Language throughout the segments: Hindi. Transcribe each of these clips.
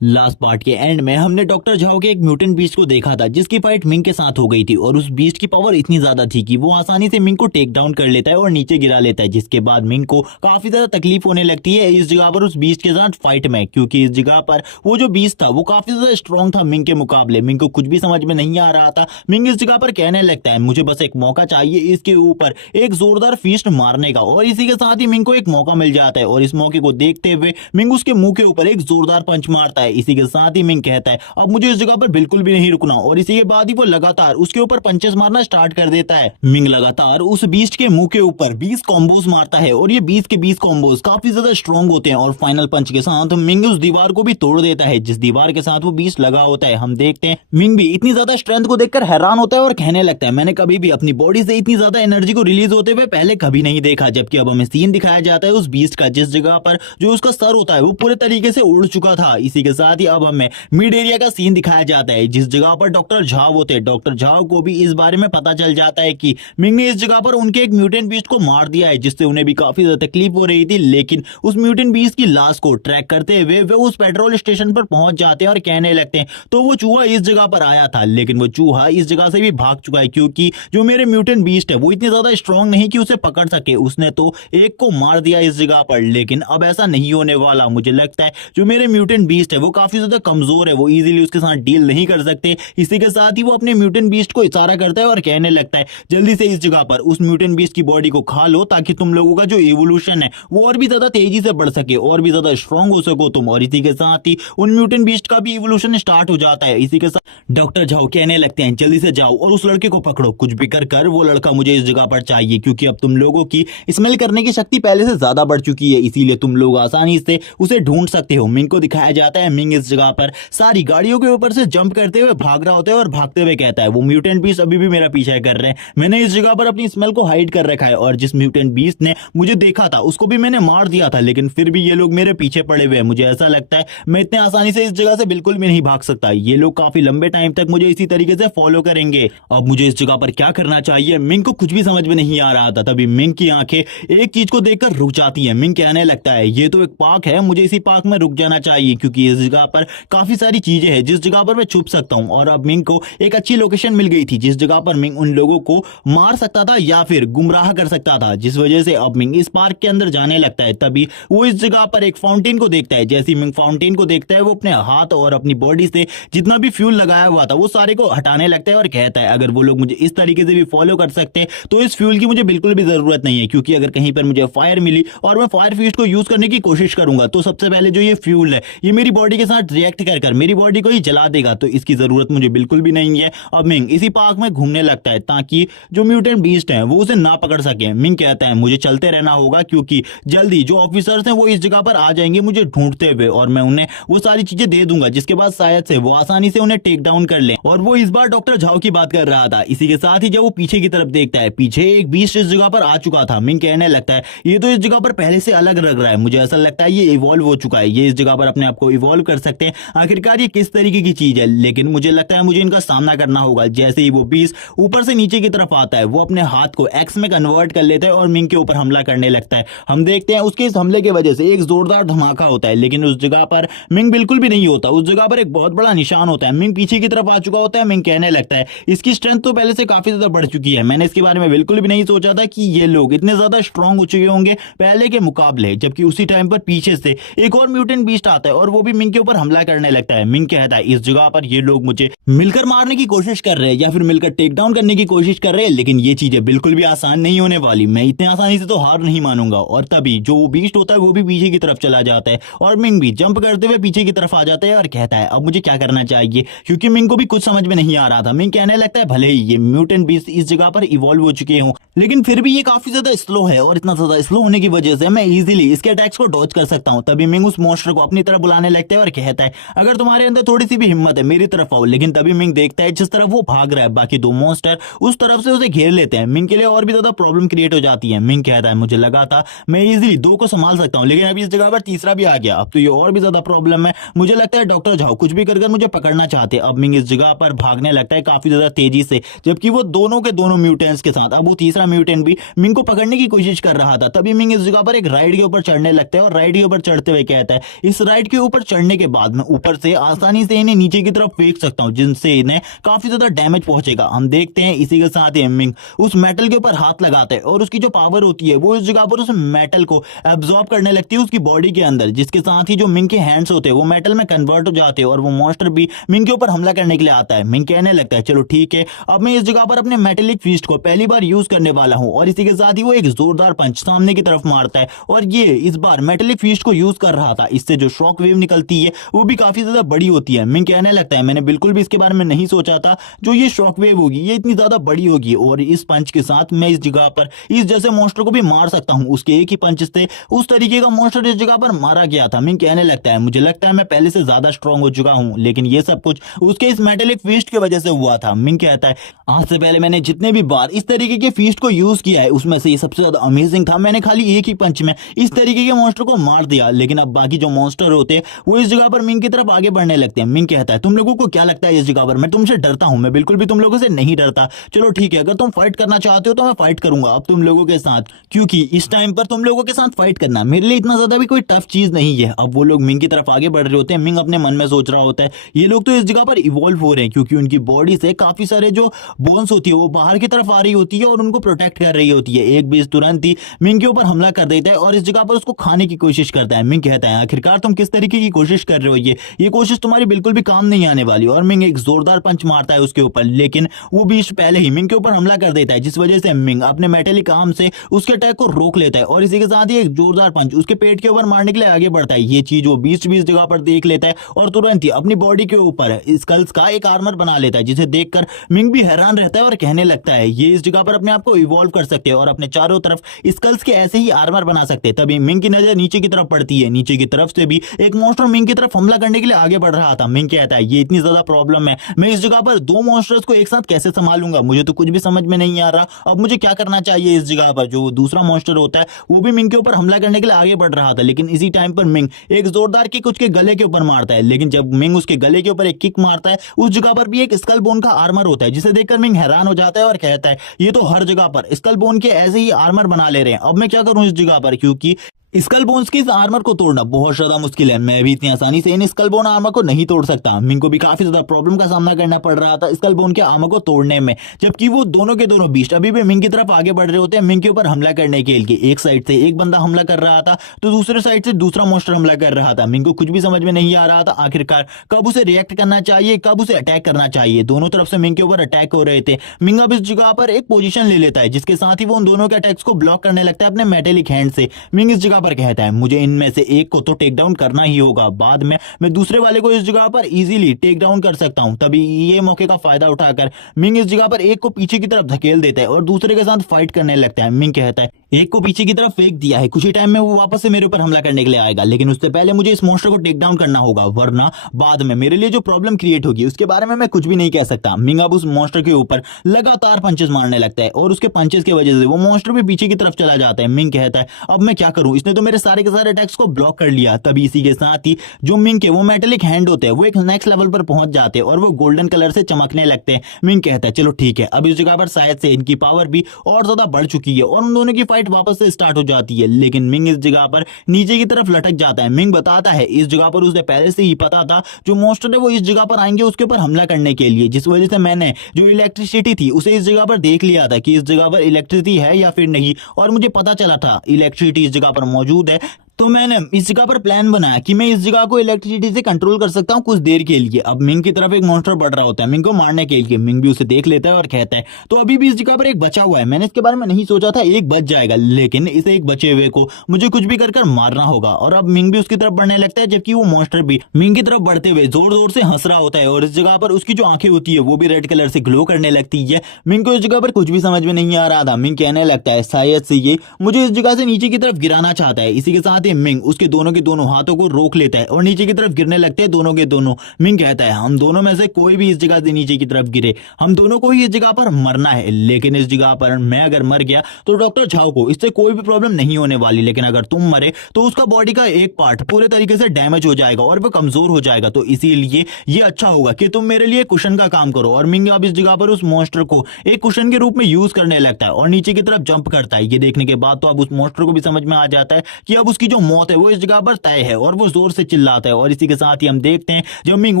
लास्ट पार्ट के एंड में हमने डॉक्टर झाओ के एक म्यूटेंट बीस्ट को देखा था जिसकी फाइट मिंग के साथ हो गई थी और उस बीस्ट की पावर इतनी ज्यादा थी कि वो आसानी से मिंग को टेक डाउन कर लेता है और नीचे गिरा लेता है, जिसके बाद मिंग को काफी ज्यादा तकलीफ होने लगती है इस जगह पर उस बीस्ट के साथ फाइट में, क्योंकि इस जगह पर वो जो बीस्ट था वो काफी ज्यादा स्ट्रॉन्ग था मिंग के मुकाबले। मिंग को कुछ भी समझ में नहीं आ रहा था। मिंग इस जगह पर कहने लगता है मुझे बस एक मौका चाहिए इसके ऊपर एक जोरदार फीस्ट मारने का, और इसी के साथ ही मिंग को एक मौका मिल जाता है और इस मौके को देखते हुए मिंग उसके मुंह के ऊपर एक जोरदार पंच मारता है। इसी के साथ ही मिंग कहता है अब मुझे इस जगह पर बिल्कुल भी नहीं रुकना, और इसी के बाद ही वो लगातार उसके ऊपर पंचेस मारना स्टार्ट कर देता है। मिंग लगातार उस बीस्ट के मुंह के ऊपर 20 कॉम्बोज मारता है और ये 20 के 20 कॉम्बोज काफी ज्यादा स्ट्रॉन्ग होते हैं और फाइनल पंच के साथ मिंग उस दीवार को भी तोड़ देता है जिस दीवार के साथ वो बीस्ट लगा होता है। हम देखते हैं मिंग भी इतनी ज्यादा स्ट्रेंथ को देखकर हैरान होता है और कहने लगता है मैंने कभी भी अपनी बॉडी से इतनी ज्यादा एनर्जी को रिलीज होते हुए पहले कभी नहीं देखा। जबकि अब हमें सीन दिखाया जाता है उस बीस्ट का जिस जगह पर जो उसका सर होता है वो पूरे तरीके से उड़ चुका था। इसी के साथ ही अब हमें मिड एरिया का सीन दिखाया जाता है जिस जगह पर डॉक्टर झाओ होते हैं। डॉक्टर झाओ को भी इस बारे में पता चल जाता है कि मिंग ने इस जगह पर उनके एक म्यूटेंट बीस्ट को मार दिया है जिससे उन्हें भी काफी ज्यादा तकलीफ हो रही थी। लेकिन उस म्यूटेंट बीस्ट की लाश को ट्रैक करते हुए वे उस पेट्रोल स्टेशन पर पहुंच जाते हैं और कहने लगते हैं तो वो चूहा इस जगह पर आया था, लेकिन वो चूहा इस जगह से भी भाग चुका है क्योंकि जो मेरे म्यूटेंट बीस्ट है वो इतने ज्यादा स्ट्रॉन्ग नहीं कि उसे पकड़ सके। उसने तो एक को मार दिया इस जगह पर, लेकिन अब ऐसा नहीं होने वाला। मुझे लगता है जो मेरे म्यूटेंट बीस्ट है वो काफी ज्यादा कमजोर है, वो इजीली उसके साथ डील नहीं कर सकते। इसी के साथ ही वो अपने म्यूटेंट बीस्ट को इशारा करता है और कहने लगता है जल्दी से इस जगह पर उस म्यूटेंट बीस्ट की बॉडी को खा लो ताकि तुम लोगों का जो इवोल्यूशन है वो और भी ज्यादा तेजी से बढ़ सके और भी ज्यादा स्ट्रॉन्ग हो सको तुम। और इसी के साथ ही उन म्यूटेंट बीस्ट का भी इवोल्यूशन स्टार्ट हो जाता है। इसी के साथ डॉक्टर झाओ कहने लगते हैं जल्दी से जाओ और उस लड़के को पकड़ो, कुछ भी कर वो लड़का मुझे इस जगह पर चाहिए क्योंकि अब तुम लोगों की स्मेल करने की शक्ति पहले से ज्यादा बढ़ चुकी है, इसीलिए तुम लोग आसानी से उसे ढूंढ सकते हो। मिंग को दिखाया जाता है मिंग इस जगह पर सारी गाड़ियों के ऊपर से जंप करते हुए भाग रहा होता है और भागते हुए कहता है वो म्यूटेंट बीस्ट अभी भी मेरा पीछा कर रहे हैं, मैंने इस जगह पर अपनी स्मेल को हाइड कर रखा है और जिस म्यूटेंट बीस्ट ने मुझे देखा था उसको भी मैंने मार दिया था, लेकिन फिर भी ये लोग मेरे पीछे पड़े हुए हैं। मुझे ऐसा लगता है मैं इतने आसानी से इस जगह से बिल्कुल भी नहीं भाग सकता, ये लोग काफी लंबे टाइम तक मुझे इसी तरीके से फॉलो करेंगे। अब मुझे इस जगह पर क्या करना चाहिए मिंग को कुछ भी समझ में नहीं आ रहा था। तभी मिंग की आंखें एक चीज को देखकर रुक जाती है। मिंग कहने लगता है ये तो एक पार्क है, मुझे इसी पार्क में रुक जाना चाहिए क्योंकि इस जगह पर काफी सारी चीजें हैं जिस जगह पर मैं छुप सकता हूं। और अब मिंग को एक अच्छी लोकेशन मिल गई थी जिस जगह पर मिंग उन लोगों को मार सकता था या फिर गुमराह कर सकता था, जिस वजह से अब मिंग इस पार्क के अंदर जाने लगता है। तभी वो इस जगह पर एक फाउंटेन को देखता है। जैसे मिंग फाउंटेन को देखता है वो अपने हाथ और अपनी बॉडी से जितना भी फ्यूल लगाया हुआ था वो सारे को हटाने लगता है और कहता है अगर वो लोग मुझे इस तरीके से भी फॉलो कर सकते तो इस फ्यूल की मुझे बिल्कुल भी जरूरत नहीं है, क्योंकि अगर कहीं पर मुझे फायर मिली और मैं फायर फीस्ट को यूज करने की कोशिश करूंगा तो सबसे पहले जो ये फ्यूल है ये मेरी बॉडी के साथ रिएक्ट कर मेरी बॉडी को ही जला देगा, तो इसकी जरूरत मुझे बिल्कुल भी नहीं है। अब मिंग इसी पार्क में घूमने लगता है ताकि जो म्यूटेंट बीस्ट है वो उसे ना पकड़ सके। मिंग कहता है मुझे चलते रहना होगा क्योंकि जल्दी जो ऑफिसर्स हैं वो इस जगह पर आ जाएंगे मुझे ढूंढते हुए और मैं उन्हें वो सारी चीजें दे दूंगा जिसके बाद शायद से वो आसानी से उन्हें टेक डाउन कर ले। और वो इस बार डॉक्टर झाओ की बात कर रहा था। इसी के साथ ही जब वो पीछे की तरफ देखता है पीछे एक बीस्ट इस जगह पर आ चुका था। मिंग कहने लगता है ये तो इस जगह पर पहले से अलग लग रहा है, मुझे ऐसा लगता है ये इवॉल्व हो चुका है, ये इस जगह पर अपने आप को इवॉल्व कर सकते हैं। आखिरकार ये किस तरीके की चीज है, लेकिन मुझे लगता है मुझे इनका सामना करना होगा। जैसे ही वो बीस्ट ऊपर से नीचे की तरफ आता है वो अपने हाथ को एक्स में कन्वर्ट कर लेता है और मिंग के ऊपर हमला करने लगता है। हम देखते हैं उसके इस हमले की वजह से एक जोरदार धमाका होता है, लेकिन उस जगह पर मिंग बिल्कुल भी नहीं होता। उस जगह पर एक बहुत बड़ा निशान होता है। मिंग पीछे की तरफ आ चुका होता है। मिंग कहने लगता है इसकी स्ट्रेंथ तो पहले से काफी ज्यादा बढ़ चुकी है, मैंने इसके बारे में बिल्कुल भी नहीं सोचा था कि ये लोग इतने ज्यादा स्ट्रांग हो चुके होंगे पहले के मुकाबले। जबकि उसी टाइम पर पीछे से एक और म्यूटेंट बीस्ट आता है और वो भी मिंग के ऊपर हमला करने लगता है। मिंग कहता है इस जगह पर ये लोग मुझे मिलकर मारने की कोशिश कर रहे हैं या फिर मिलकर टेक डाउन करने की कोशिश कर रहे हैं, लेकिन ये चीजें बिल्कुल भी आसान नहीं होने वाली, मैं इतने आसानी से तो हार नहीं मानूंगा। और तभी जो वो बीस्ट होता है वो भी पीछे की तरफ चला जाता है और मिंग भी जंप करते हुए पीछे की तरफ आ जाता है और कहता है अब मुझे क्या करना चाहिए, क्योंकि मिंग को भी कुछ समझ में नहीं आ रहा था। मिंग कहने लगता है भले ही ये म्यूटेंट बीस्ट इस जगह पर इवॉल्व हो चुके हों लेकिन फिर भी ये काफी ज्यादा स्लो है और इतना ज्यादा स्लो होने की वजह से मैं इजीली इसके अटैक्स को डॉज कर सकता हूं। तभी मिंग उस मॉन्स्टर को अपनी तरफ बुलाने लगता है और कहता है अगर तुम्हारे अंदर थोड़ी सी भी हिम्मत है मेरी तरफ आओ। लेकिन तभी मिंग देखता है जिस तरफ वो भाग रहा है बाकी दो मॉन्स्टर उस तरफ से उसे घेर लेते हैं। मिंग के लिए और भी ज्यादा प्रॉब्लम क्रिएट हो जाती है। मिंग कहता है मुझे लगा था मैं इजीली दो को संभाल सकता हूं, लेकिन अभी इस जगह पर तीसरा भी आ गया, अब तो ये और भी ज्यादा प्रॉब्लम है। मुझे लगता है डॉक्टर झाओ कुछ भी कर मुझे पकड़ना चाहते। अब मिंग इस जगह पर भागने लगता है काफी ज्यादा तेजी से, जबकि वो दोनों के दोनों म्यूटेंट्स के साथ अब वो तीसरा म्यूटेंट भी मिंग को पकड़ने की कोशिश कर रहा था। तभी मिंग इस जगह पर एक राइड के ऊपर चढ़ने लगता है और राइड के ऊपर चढ़ते हुए कहता है इस राइड के ऊपर चढ़ने करने के बाद मैं ऊपर से आसानी से इन्हें नीचे की तरफ फेंक सकता हूँ, जिनसे इन्हें काफी ज्यादा डैमेज पहुंचेगा। हम देखते हैं इसी के साथ ही मिंग उस मेटल के ऊपर हाथ लगाता है और उसकी जो पावर होती है वो इस जगह पर उस मेटल को एब्जॉर्ब करने लगती है उसकी बॉडी के अंदर, जिसके साथ ही जो मिंग के हैंड्स होते हैं वो मेटल में कन्वर्ट हो जाते हैं और वो मॉन्स्टर भी मिंग के ऊपर हमला करने के लिए आता है। मिंग कहने लगता है चलो ठीक है, अब मैं इस जगह पर अपने मेटेलिक फिस्ट को पहली बार यूज करने वाला हूं, और इसी के साथ ही वो एक जोरदार पंच सामने की तरफ मारता है और ये इस बार मेटेलिक फिस्ट को यूज कर रहा था। इससे जो शॉक वेव निकलती है वो भी काफी ज्यादा बड़ी होती है। मिंग कहने लगता है मैंने बिल्कुल भी इसके बारे में नहीं सोचा था, जो ये शॉक वेव होगी ये इतनी ज्यादा बड़ी होगी, और इस पंच के साथ मैं इस जगह पर इस जैसे मॉन्स्टर को भी मार सकता हूं। उसके एक ही पंच से उस तरीके का मॉन्स्टर इस जगह पर मारा गया था। मिंग कहने लगता है मुझे लगता है मैं पहले से ज्यादा स्ट्रांग हो चुका हूं, लेकिन ये सब कुछ उसके इस मेटेलिक फीस्ट की वजह से हुआ था। मिंग कहता है आज से पहले मैंने जितने भी बार इस तरीके के फीस्ट को यूज किया है उसमें से ये सबसे ज्यादा अमेजिंग था। मैंने खाली एक ही पंच में इस तरीके के मॉन्स्टर को मार दिया, लेकिन अब बाकी जो मॉन्स्टर होते हैं वो इस जगह पर मिंग की तरफ आगे बढ़ने लगते हैं। मिंग कहता है तुम लोगों को क्या लगता है इस जगह पर मैं तुमसे डरता हूं? मैं बिल्कुल भी तुम लोगों से नहीं डरता। चलो ठीक है, अगर तुम फाइट करना चाहते हो तो मैं फाइट करूंगा अब तुम लोगों के साथ, क्योंकि इस टाइम पर तुम लोगों के साथ फाइट करना मेरे लिए इतना ज्यादा भी कोई टफ चीज नहीं है। अब वो लोग मिंग की तरफ आगे बढ़ रहे होते हैं। मिंग अपने मन में सोच रहा होता है ये लोग तो इस जगह पर इवॉल्व हो रहे हैं, क्योंकि उनकी बॉडी से काफी सारे जो बोन्स होती है वो बाहर की तरफ आ रही होती है और उनको प्रोटेक्ट कर रही होती है। एक बीस तुरंत ही मिंग के ऊपर हमला कर देता है और इस जगह पर उसको खाने की कोशिश करता है। मिंग कहता है आखिरकार तुम किस तरीके की कोशिश कर रहे हो, ये कोशिश तुम्हारी बिल्कुल भी काम नहीं आने वाली। और मिंग एक जोरदार पंच मारता है उसके ऊपर, लेकिन वो बीच पहले ही मिंग के ऊपर हमला कर देता है, जिस वजह से मिंग अपने मेटेलिक आर्म से उसके अटैक को रोक लेता है और इसी के साथ ही एक जोरदार पंच उसके पेट के ऊपर मारने के लिए आगे बढ़ता है। ये चीज वो बीच बीच जगह पर देख लेता है और तुरंत ही अपनी बॉडी के ऊपर स्कल्स का एक आर्मर बना लेता है, जिसे देखकर मिंग भी हैरान रहता है और कहने लगता है ये इस जगह पर अपने आप को इवॉल्व कर सकते हैं और अपने चारों तरफ स्कल्स के ऐसे ही आर्मर बना सकते हैं। तभी मिंग की नजर नीचे की तरफ पड़ती है। नीचे की तरफ से भी एक मॉन्स्टर मिंग की तरफ हमला करने के लिए आगे बढ़ रहा था। मिंग कहता है ये इतनी ज्यादा प्रॉब्लम है, मैं इस जगह पर दो मॉन्स्टर्स को एक साथ कैसे संभालूंगा, मुझे तो कुछ भी समझ में नहीं आ रहा। अब मुझे क्या करना चाहिए इस जगह पर। जो दूसरा मॉन्स्टर होता है वो भी मिंग के ऊपर हमला करने के लिए आगे बढ़ रहा था, लेकिन इसी टाइम पर मिंग एक जोरदार किक उसके गले के ऊपर मारता है। लेकिन जब मिंग उसके गले के ऊपर एक किक मारता है उस जगह पर भी एक स्कल बोन का आर्मर होता है, जिसे देखकर मिंग हैरान हो जाता है और कहता है ये तो हर जगह पर स्कल बोन के ऐसे ही आर्मर बना ले रहे हैं, अब मैं क्या करूं इस जगह पर, क्योंकि स्कल बोन्स के इस आर्मर को तोड़ना बहुत ज्यादा मुश्किल है। मैं भी इतनी आसानी से इन स्कल बोन आर्मर को नहीं तोड़ सकता। मिंग को भी काफी ज्यादा प्रॉब्लम का सामना करना पड़ रहा था स्कल बोन के आर्मर को तोड़ने में, जबकि वो दोनों के दोनों बीस्ट अभी भी मिंग की तरफ आगे बढ़ रहे होते हैं मिंग के ऊपर हमला करने के लिए। एक साइड से एक बंदा हमला कर रहा था तो दूसरे साइड से दूसरा मॉन्स्टर हमला कर रहा था। मिंग को कुछ भी समझ में नहीं आ रहा था आखिरकार कब उसे रिएक्ट करना चाहिए, कब उसे अटैक करना चाहिए। दोनों तरफ से मिंग के ऊपर अटैक हो रहे थे। मिंग अब इस जगह पर एक पोजीशन ले लेता है, जिसके साथ ही वो उन दोनों के अटैक्स को ब्लॉक करने लगता है अपने मेटेलिक हैंड से। मिंग इस जगह पर कहता है मुझे इनमें से एक को तो टेक डाउन करना ही होगा, बाद में मैं दूसरे वाले को इस जगह पर इजीली टेक डाउन कर सकता हूं। तभी ये मौके का फायदा उठाकर मिंग इस जगह पर एक को पीछे की तरफ धकेल देता है और दूसरे के साथ फाइट करने लगता है। मिंग कहता है एक को पीछे की तरफ फेंक दिया है, कुछ ही टाइम में वो वापस से मेरे ऊपर हमला करने के लिए आएगा, लेकिन उससे पहले मुझे इस मॉन्स्टर को टेक डाउन करना होगा, वरना बाद में मेरे लिए जो प्रॉब्लम क्रिएट होगी उसके बारे में मैं कुछ भी नहीं कह सकता। मिंग अब उस मॉन्स्टर के ऊपर लगातार पंचेस मारने लगता है और उसके पंचेस की वजह से वो मॉन्स्टर भी पीछे की तरफ चला जाता है। मिंग कहता है अब मैं क्या करूं, इसने तो मेरे सारे के सारे अटैक्स को ब्लॉक कर लिया। तभी इसी के साथ ही जो मिंग के वो मेटेलिक हैंड होते हैं वो एक नेक्स्ट लेवल पर पहुंच जाते हैं और वो गोल्डन कलर से चमकने लगते हैं। मिंग कहता है चलो ठीक है, अब इस जगह पर शायद से इनकी पावर भी और ज्यादा बढ़ चुकी है और उन दोनों की फाइट वापस से स्टार्ट हो जाती है। लेकिन मिंग इस जगह पर नीचे की तरफ लटक जाता है। मिंग बताता है इस जगह पर उसने पहले से ही पता था जो मॉन्स्टर है वो इस जगह पर आएंगे उसके ऊपर हमला करने के लिए, जिस वजह से मैंने जो इलेक्ट्रिसिटी थी उसे इस जगह पर देख लिया था कि इस जगह पर इलेक्ट्रिसिटी है या फिर नहीं, और मुझे पता चला था इलेक्ट्रिसिटी इस जगह पर मौजूद है। तो मैंने इस जगह पर प्लान बनाया कि मैं इस जगह को इलेक्ट्रिसिटी से कंट्रोल कर सकता हूं कुछ देर के लिए। अब मिंग की तरफ एक मॉन्स्टर बढ़ रहा होता है मिंग को मारने के लिए। मिंग भी उसे देख लेता है और कहता है तो अभी भी इस जगह पर एक बचा हुआ है, मैंने इसके बारे में नहीं सोचा था एक बच जाएगा, लेकिन इसे एक बचे हुए को मुझे कुछ भी कर मारना होगा। और अब मिंग भी उसकी तरफ बढ़ने लगता है, जबकि वो मॉन्स्टर भी मिंग की तरफ बढ़ते हुए जोर जोर से हंस रहा होता है और इस जगह पर उसकी जो आंखें होती है वो भी रेड कलर से ग्लो करने लगती है। मिंग को इस जगह पर कुछ भी समझ में नहीं आ रहा था। मिंग कहने लगता है शायद से ये मुझे इस जगह से नीचे की तरफ गिराना चाहता है। इसी के साथ ही मिंग उसके दोनों के दोनों हाथों को रोक लेता है और नीचे की तरफ गिरने लगते हैं दोनों के दोनों। मिंग कहता है हम दोनों में से कोई भी इस जगह से नीचे की तरफ गिरे हम दोनों को ही इस जगह पर मरना है, लेकिन इस जगह पर मैं अगर मर गया तो डॉक्टर झाओ को इससे कोई भी प्रॉब्लम नहीं होने वाली, लेकिन अगर तुम मरे तो उसका बॉडी का एक पार्ट पूरे तरीके से डैमेज हो जाएगा और वो कमजोर हो जाएगा, तो इसीलिए ये अच्छा होगा कि तुम मेरे लिए कुशन का काम करो। और मिंग अब इस जगह पर उस मॉन्स्टर को एक कुशन के रूप में यूज करने लगता है और नीचे की तरफ जंप करता है। ये देखने के बाद तो अब उस मॉन्स्टर को भी समझ में आ जाता है कि अब उसकी जो मौत है वो इस जगह पर तय है। और वो जोर से चिल्लाता है और इसी के साथ ही हम देखते हैं जब मिंग